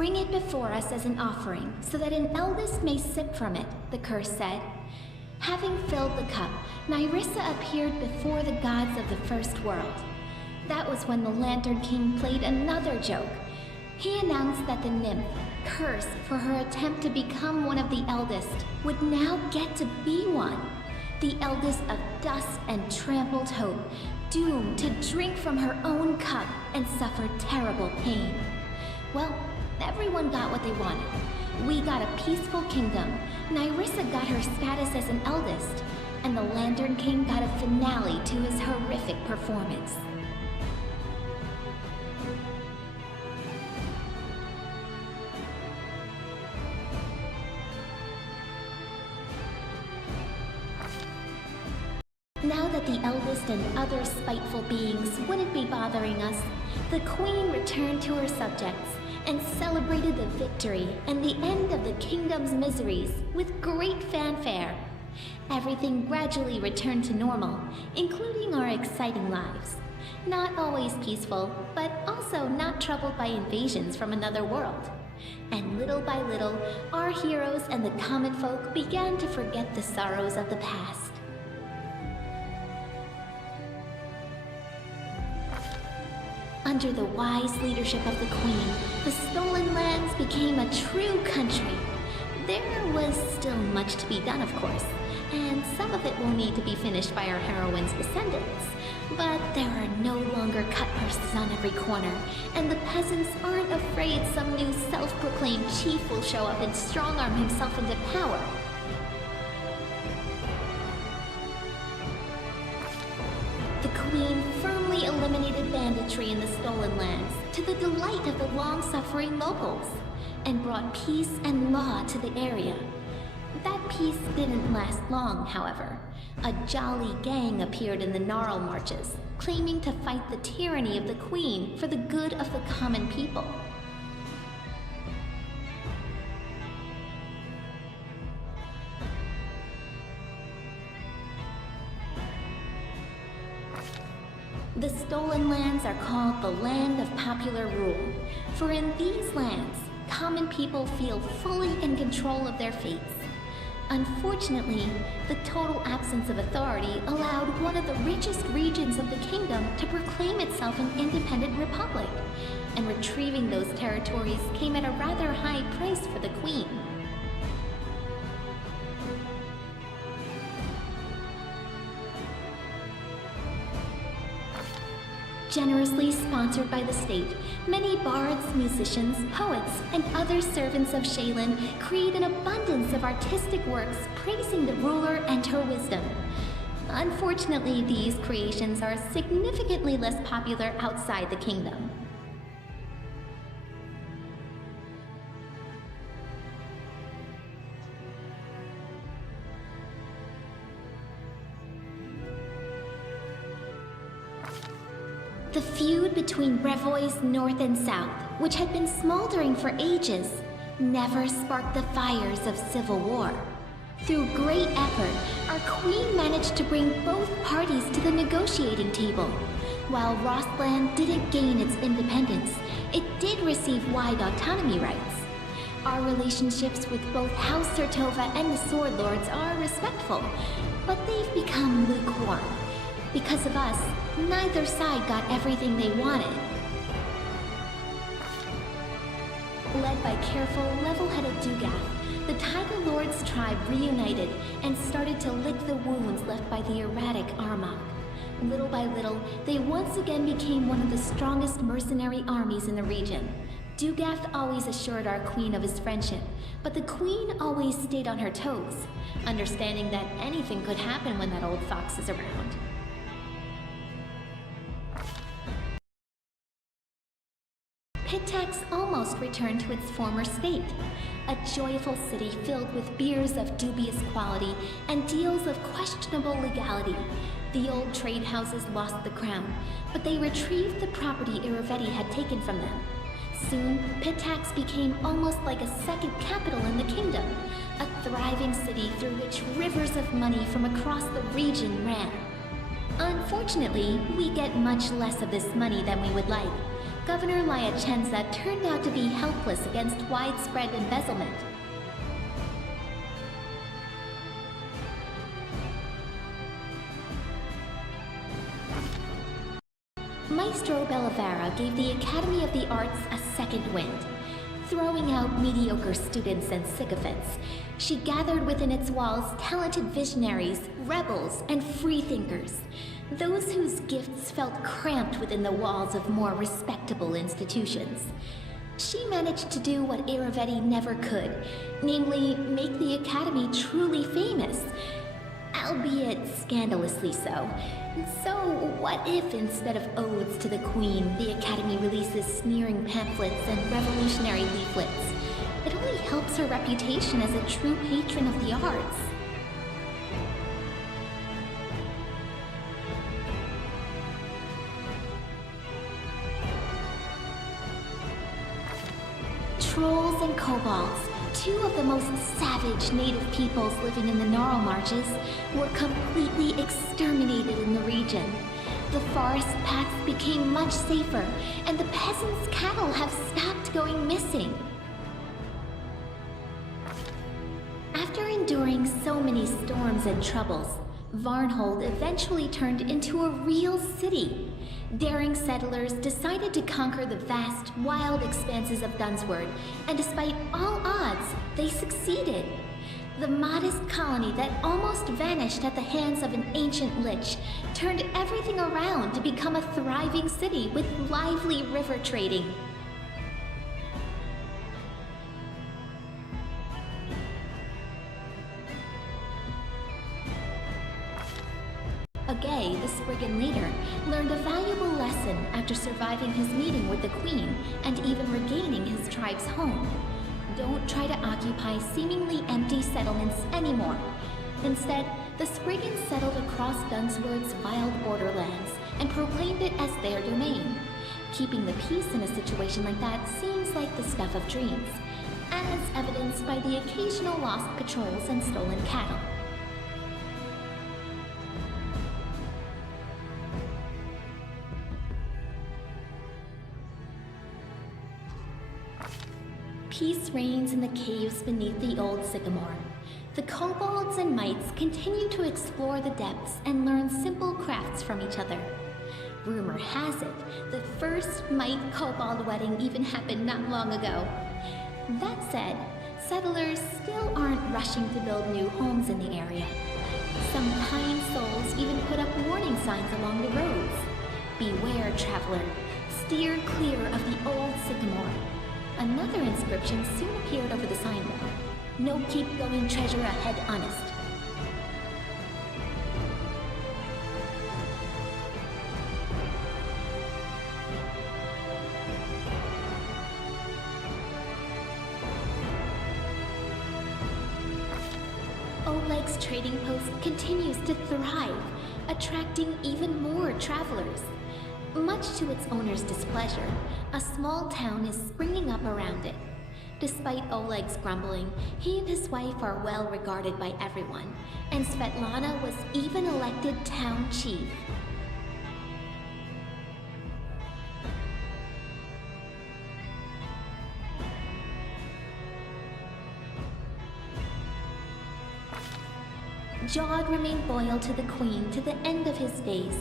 Bring it before us as an offering, so that an eldest may sip from it, the curse said. Having filled the cup, Nyrissa appeared before the gods of the first world. That was when the Lantern King played another joke. He announced that the nymph, cursed for her attempt to become one of the eldest, would now get to be one. The eldest of dust and trampled hope, doomed to drink from her own cup and suffer terrible pain. Well, everyone got what they wanted. We got a peaceful kingdom, Nyrissa got her status as an eldest, and the Lantern King got a finale to his horrific performance. Now that the eldest and other spiteful beings wouldn't be bothering us, the Queen returned to her subjects and celebrated the victory and the end of the kingdom's miseries with great fanfare. Everything gradually returned to normal, including our exciting lives. Not always peaceful, but also not troubled by invasions from another world. And little by little, our heroes and the common folk began to forget the sorrows of the past. Under the wise leadership of the Queen, the stolen lands became a true country. There was still much to be done, of course, and some of it will need to be finished by our heroine's descendants. But there are no longer cut purses on every corner, and the peasants aren't afraid some new self-proclaimed chief will show up and strong-arm himself into power. The Queen firmly eliminated banditry in the stolen lands, to the delight of the long-suffering locals, and brought peace and law to the area. That peace didn't last long, however. A jolly gang appeared in the Gnarl Marches, claiming to fight the tyranny of the Queen for the good of the common people. The stolen lands are called the Land of Popular Rule, for in these lands, common people feel fully in control of their fates. Unfortunately, the total absence of authority allowed one of the richest regions of the kingdom to proclaim itself an independent republic, and retrieving those territories came at a rather high price for the Queen. Generously sponsored by the state, many bards, musicians, poets, and other servants of Shaylin create an abundance of artistic works praising the ruler and her wisdom. Unfortunately, these creations are significantly less popular outside the kingdom. The feud between Brevois North and South, which had been smoldering for ages, never sparked the fires of civil war. Through great effort, our Queen managed to bring both parties to the negotiating table. While Rostland didn't gain its independence, it did receive wide autonomy rights. Our relationships with both House Sertova and the Sword Lords are respectful, but they've become lukewarm. Because of us, neither side got everything they wanted. Led by careful, level-headed Dugath, the Tiger Lords tribe reunited and started to lick the wounds left by the erratic Armagh. Little by little, they once again became one of the strongest mercenary armies in the region. Dugath always assured our Queen of his friendship, but the Queen always stayed on her toes, understanding that anything could happen when that old fox is around. Pitax almost returned to its former state, a joyful city filled with beers of dubious quality and deals of questionable legality. The old trade houses lost the crown, but they retrieved the property Iravetti had taken from them. Soon, Pitax became almost like a second capital in the kingdom, a thriving city through which rivers of money from across the region ran. Unfortunately, we get much less of this money than we would like. Governor Liachenza turned out to be helpless against widespread embezzlement. Maestro Bellavera gave the Academy of the Arts a second wind. Throwing out mediocre students and sycophants, she gathered within its walls talented visionaries, rebels, and freethinkers, those whose gifts felt cramped within the walls of more respectable institutions. She managed to do what Iravetti never could, namely make the Academy truly famous, albeit scandalously so. So what if instead of odes to the Queen, the Academy releases sneering pamphlets and revolutionary leaflets? It only helps her reputation as a true patron of the arts. Trolls and kobolds, two of the most savage native peoples living in the Gnarl Marches, were completely exterminated in the region. The forest paths became much safer, and the peasants' cattle have stopped going missing. After enduring so many storms and troubles, Varnhold eventually turned into a real city. Daring settlers decided to conquer the vast, wild expanses of Dunsword, and despite all odds, they succeeded. The modest colony that almost vanished at the hands of an ancient lich turned everything around to become a thriving city with lively river trading. Agay, the Spriggan leader, learned a valuable lesson after surviving his meeting with the Queen and even regaining his tribe's home. Don't try to occupy seemingly empty settlements anymore. Instead, the Spriggans settled across Dunsword's wild borderlands and proclaimed it as their domain. Keeping the peace in a situation like that seems like the stuff of dreams, as evidenced by the occasional lost patrols and stolen cattle. Peace reigns in the caves beneath the old sycamore. The kobolds and mites continue to explore the depths and learn simple crafts from each other. Rumor has it, the first mite-kobold wedding even happened not long ago. That said, settlers still aren't rushing to build new homes in the area. Some kind souls even put up warning signs along the roads. Beware, traveler. Steer clear of the old sycamore. Another inscription soon appeared over the signboard. No keep going treasure ahead honest. Oleg's trading post continues to thrive, attracting even more travelers. Much to its owner's displeasure, a small town is springing up around it. Despite Oleg's grumbling, he and his wife are well regarded by everyone, and Svetlana was even elected town chief. Jod remained loyal to the Queen to the end of his days,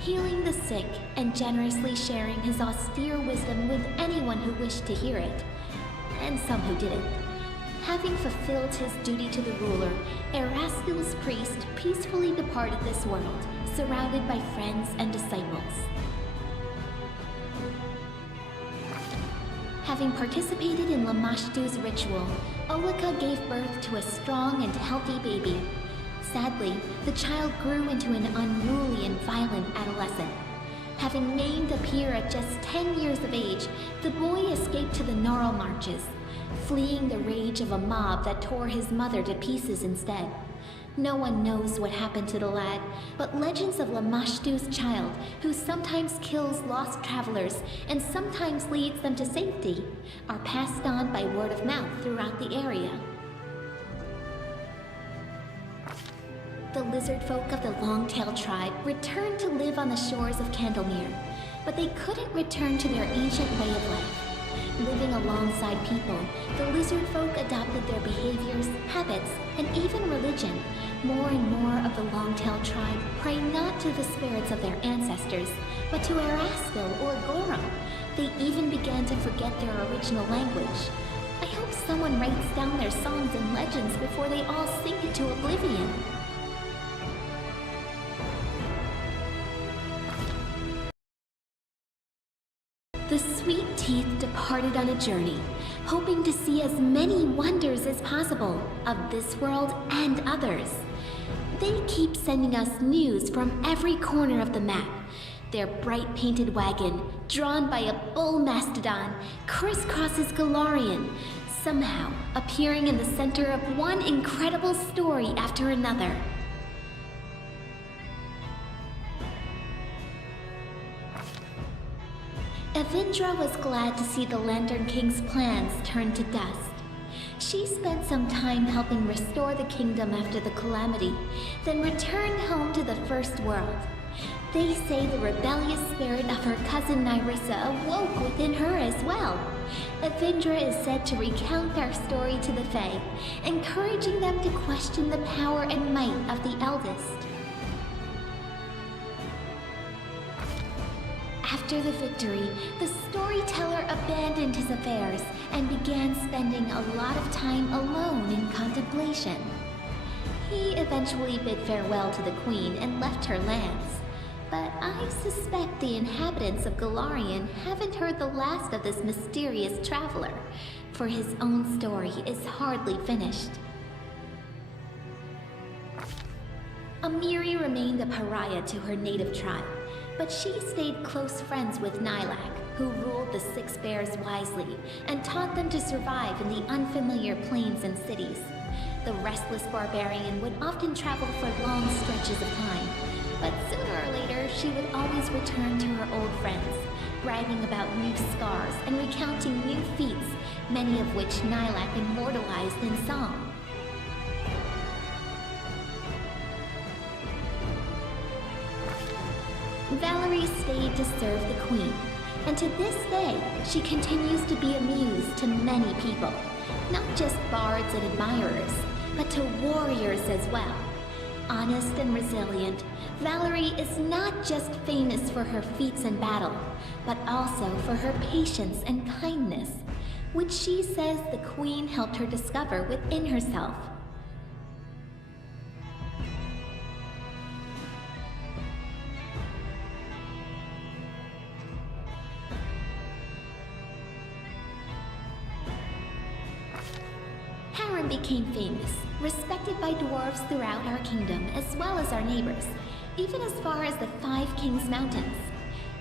healing the sick and generously sharing his austere wisdom with anyone who wished to hear it, and some who didn't. Having fulfilled his duty to the ruler, Erascul's priest peacefully departed this world, surrounded by friends and disciples. Having participated in Lamashtu's ritual, Olika gave birth to a strong and healthy baby. Sadly, the child grew into an unruly and violent adolescent. Having named Apir at just 10 years of age, the boy escaped to the Gnarl Marches, fleeing the rage of a mob that tore his mother to pieces instead. No one knows what happened to the lad, but legends of Lamashtu's child, who sometimes kills lost travelers and sometimes leads them to safety, are passed on by word of mouth throughout the area. The lizard folk of the Longtail tribe returned to live on the shores of Candlemere. but they couldn't return to their ancient way of life. Living alongside people, the lizard folk adopted their behaviors, habits, and even religion. More and more of the Longtail tribe pray not to the spirits of their ancestors, but to Erastil or Goro. They even began to forget their original language. I hope someone writes down their songs and legends before they all sink into oblivion. The sweet teeth departed on a journey, hoping to see as many wonders as possible of this world and others. They keep sending us news from every corner of the map. Their bright painted wagon, drawn by a bull mastodon, crisscrosses Golarion, somehow appearing in the center of one incredible story after another. Avindra was glad to see the Lantern King's plans turn to dust. She spent some time helping restore the kingdom after the calamity, then returned home to the First World. They say the rebellious spirit of her cousin Nyrissa awoke within her as well. Avindra is said to recount their story to the Fae, encouraging them to question the power and might of the eldest. After the victory, the storyteller abandoned his affairs and began spending a lot of time alone in contemplation. He eventually bid farewell to the queen and left her lands. But I suspect the inhabitants of Golarion haven't heard the last of this mysterious traveler, for his own story is hardly finished. Amiri remained a pariah to her native tribe, but she stayed close friends with Nylak, who ruled the Six Bears wisely and taught them to survive in the unfamiliar plains and cities. The restless barbarian would often travel for long stretches of time, but sooner or later she would always return to her old friends, bragging about new scars and recounting new feats, many of which Nylak immortalized in song. Valerie stayed to serve the queen, and to this day, she continues to be a muse to many people, not just bards and admirers, but to warriors as well. Honest and resilient, Valerie is not just famous for her feats in battle, but also for her patience and kindness, which she says the queen helped her discover within herself. Became famous, respected by dwarves throughout our kingdom as well as our neighbors, even as far as the Five Kings Mountains.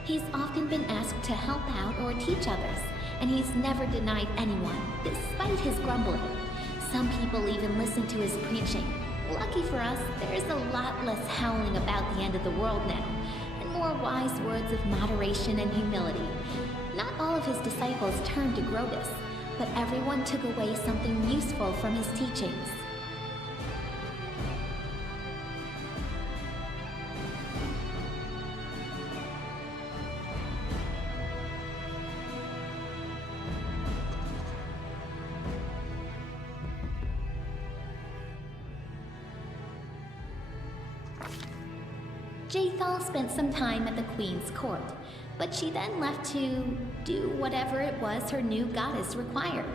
He's often been asked to help out or teach others, and he's never denied anyone, despite his grumbling. Some people even listen to his preaching. Lucky for us, there's a lot less howling about the end of the world now, and more wise words of moderation and humility. Not all of his disciples turned to Grotus, but everyone took away something useful from his teachings. Jaethal spent some time at the Queen's court, but she then left to do whatever it was her new goddess required.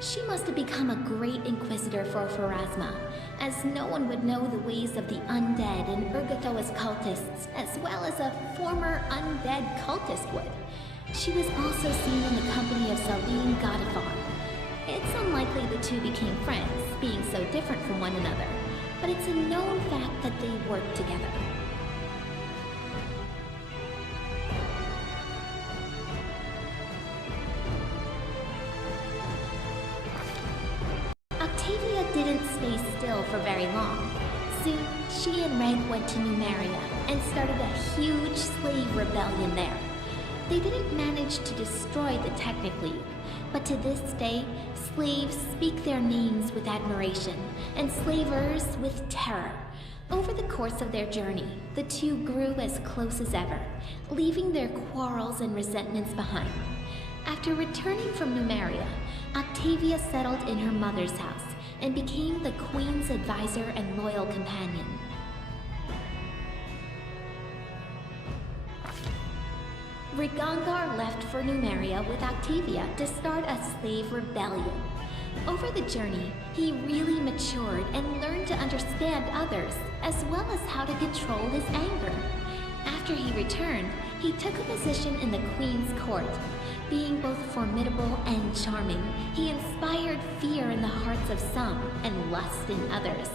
She must have become a great inquisitor for Pharasma, as no one would know the ways of the undead and Urgathoa's cultists, as well as a former undead cultist would. She was also seen in the company of Salim Godifar. It's unlikely the two became friends, being so different from one another, but it's a known fact that they worked together. Didn't stay still for very long. Soon, she and Reg went to Numeria and started a huge slave rebellion there. They didn't manage to destroy the Technic League, but to this day, slaves speak their names with admiration, and slavers with terror. Over the course of their journey, the two grew as close as ever, leaving their quarrels and resentments behind. After returning from Numeria, Octavia settled in her mother's house and became the Queen's advisor and loyal companion. Rigongar left for Numeria with Octavia to start a slave rebellion. Over the journey, he really matured and learned to understand others, as well as how to control his anger. After he returned, he took a position in the Queen's court. Being both formidable and charming, he inspired fear in the hearts of some and lust in others.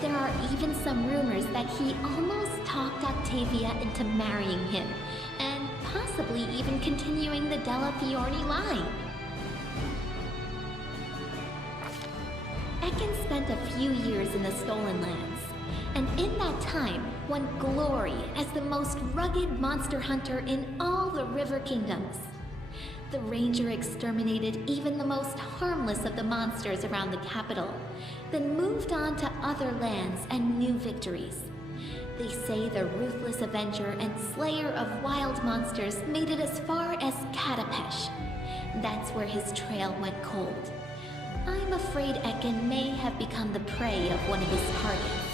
There are even some rumors that he almost talked Octavia into marrying him, and possibly even continuing the Della Fiorni line. Ekin spent a few years in the Stolen Lands, and in that time won glory as the most rugged monster hunter in all the River Kingdoms. The Ranger exterminated even the most harmless of the monsters around the capital, then moved on to other lands and new victories. They say the ruthless avenger and slayer of wild monsters made it as far as Katapesh. That's where his trail went cold. I'm afraid Ekin may have become the prey of one of his targets.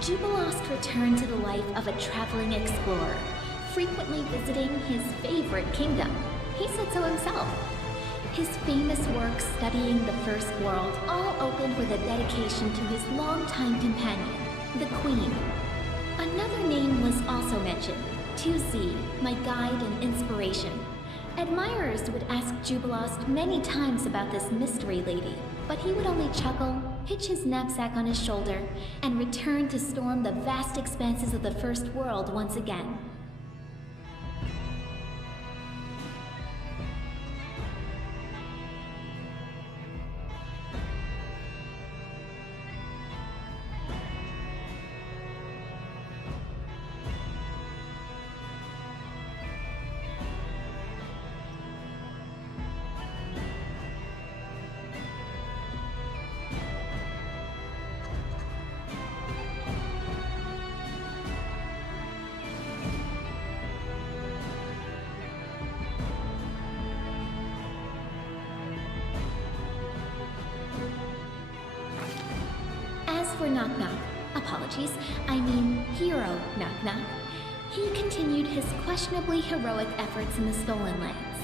Jubilost returned to the life of a traveling explorer, frequently visiting his favorite kingdom. He said so himself. His famous work studying the First World all opened with a dedication to his longtime companion, the Queen. Another name was also mentioned, 2Z, my guide and inspiration. Admirers would ask Jubilost many times about this mystery lady, but he would only chuckle, hitch his knapsack on his shoulder, and return to storm the vast expanses of the First World once again. For Knock Knock, Hero Knock Knock, he continued his questionably heroic efforts in the Stolen Lands.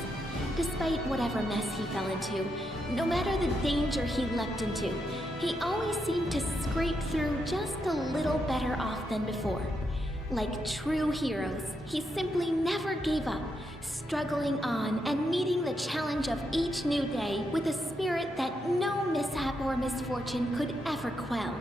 Despite whatever mess he fell into, no matter the danger he leapt into, he always seemed to scrape through just a little better off than before. Like true heroes, he simply never gave up, struggling on and meeting the challenge of each new day with a spirit that no mishap or misfortune could ever quell.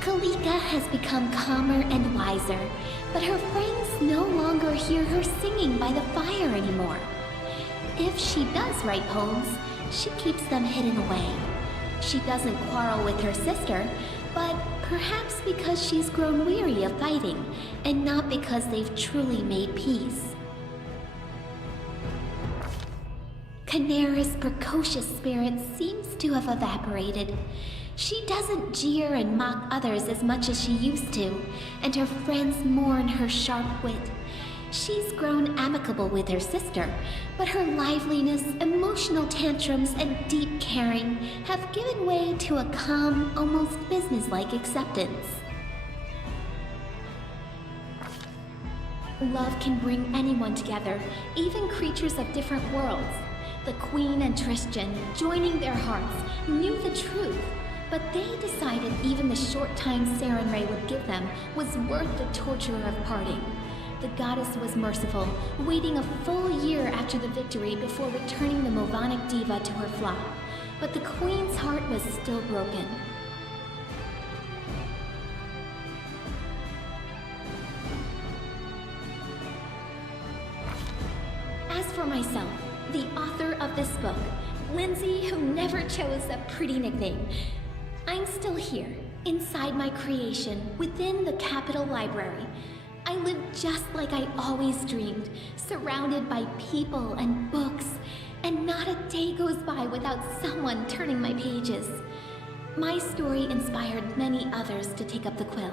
Kalika has become calmer and wiser, but her friends no longer hear her singing by the fire anymore. If she does write poems, she keeps them hidden away. She doesn't quarrel with her sister, but perhaps because she's grown weary of fighting, and not because they've truly made peace. Canera's precocious spirit seems to have evaporated. She doesn't jeer and mock others as much as she used to, and her friends mourn her sharp wit. She's grown amicable with her sister, but her liveliness, emotional tantrums, and deep caring have given way to a calm, almost businesslike acceptance. Love can bring anyone together, even creatures of different worlds. The Queen and Tristan, joining their hearts, knew the truth. But they decided even the short time Sarenrae would give them was worth the torture of parting. The goddess was merciful, waiting a full year after the victory before returning the Movonic diva to her flock. But the Queen's heart was still broken. for myself, the author of this book, Lindsay, who never chose a pretty nickname. I'm still here, inside my creation, within the Capitol Library. I live just like I always dreamed, surrounded by people and books, and not a day goes by without someone turning my pages. My story inspired many others to take up the quill.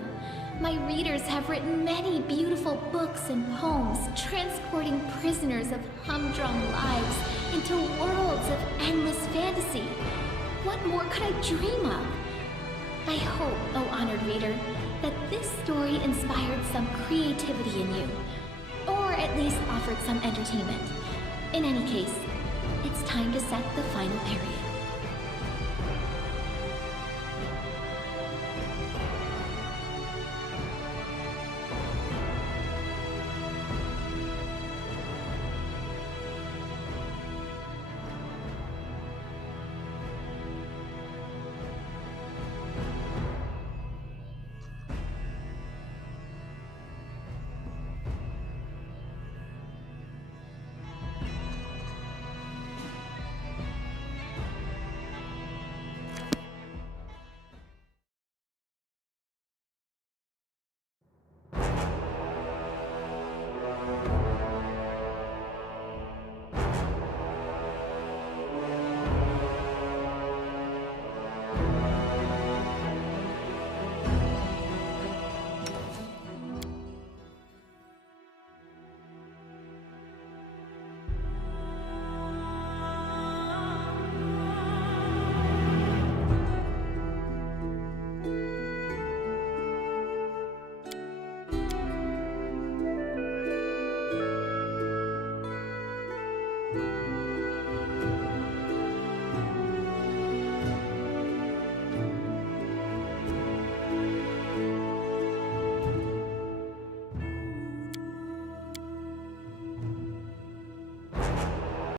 My readers have written many beautiful books and poems, transporting prisoners of humdrum lives into worlds of endless fantasy. What more could I dream of? I hope, oh honored reader, that this story inspired some creativity in you, or at least offered some entertainment. In any case, it's time to set the final period.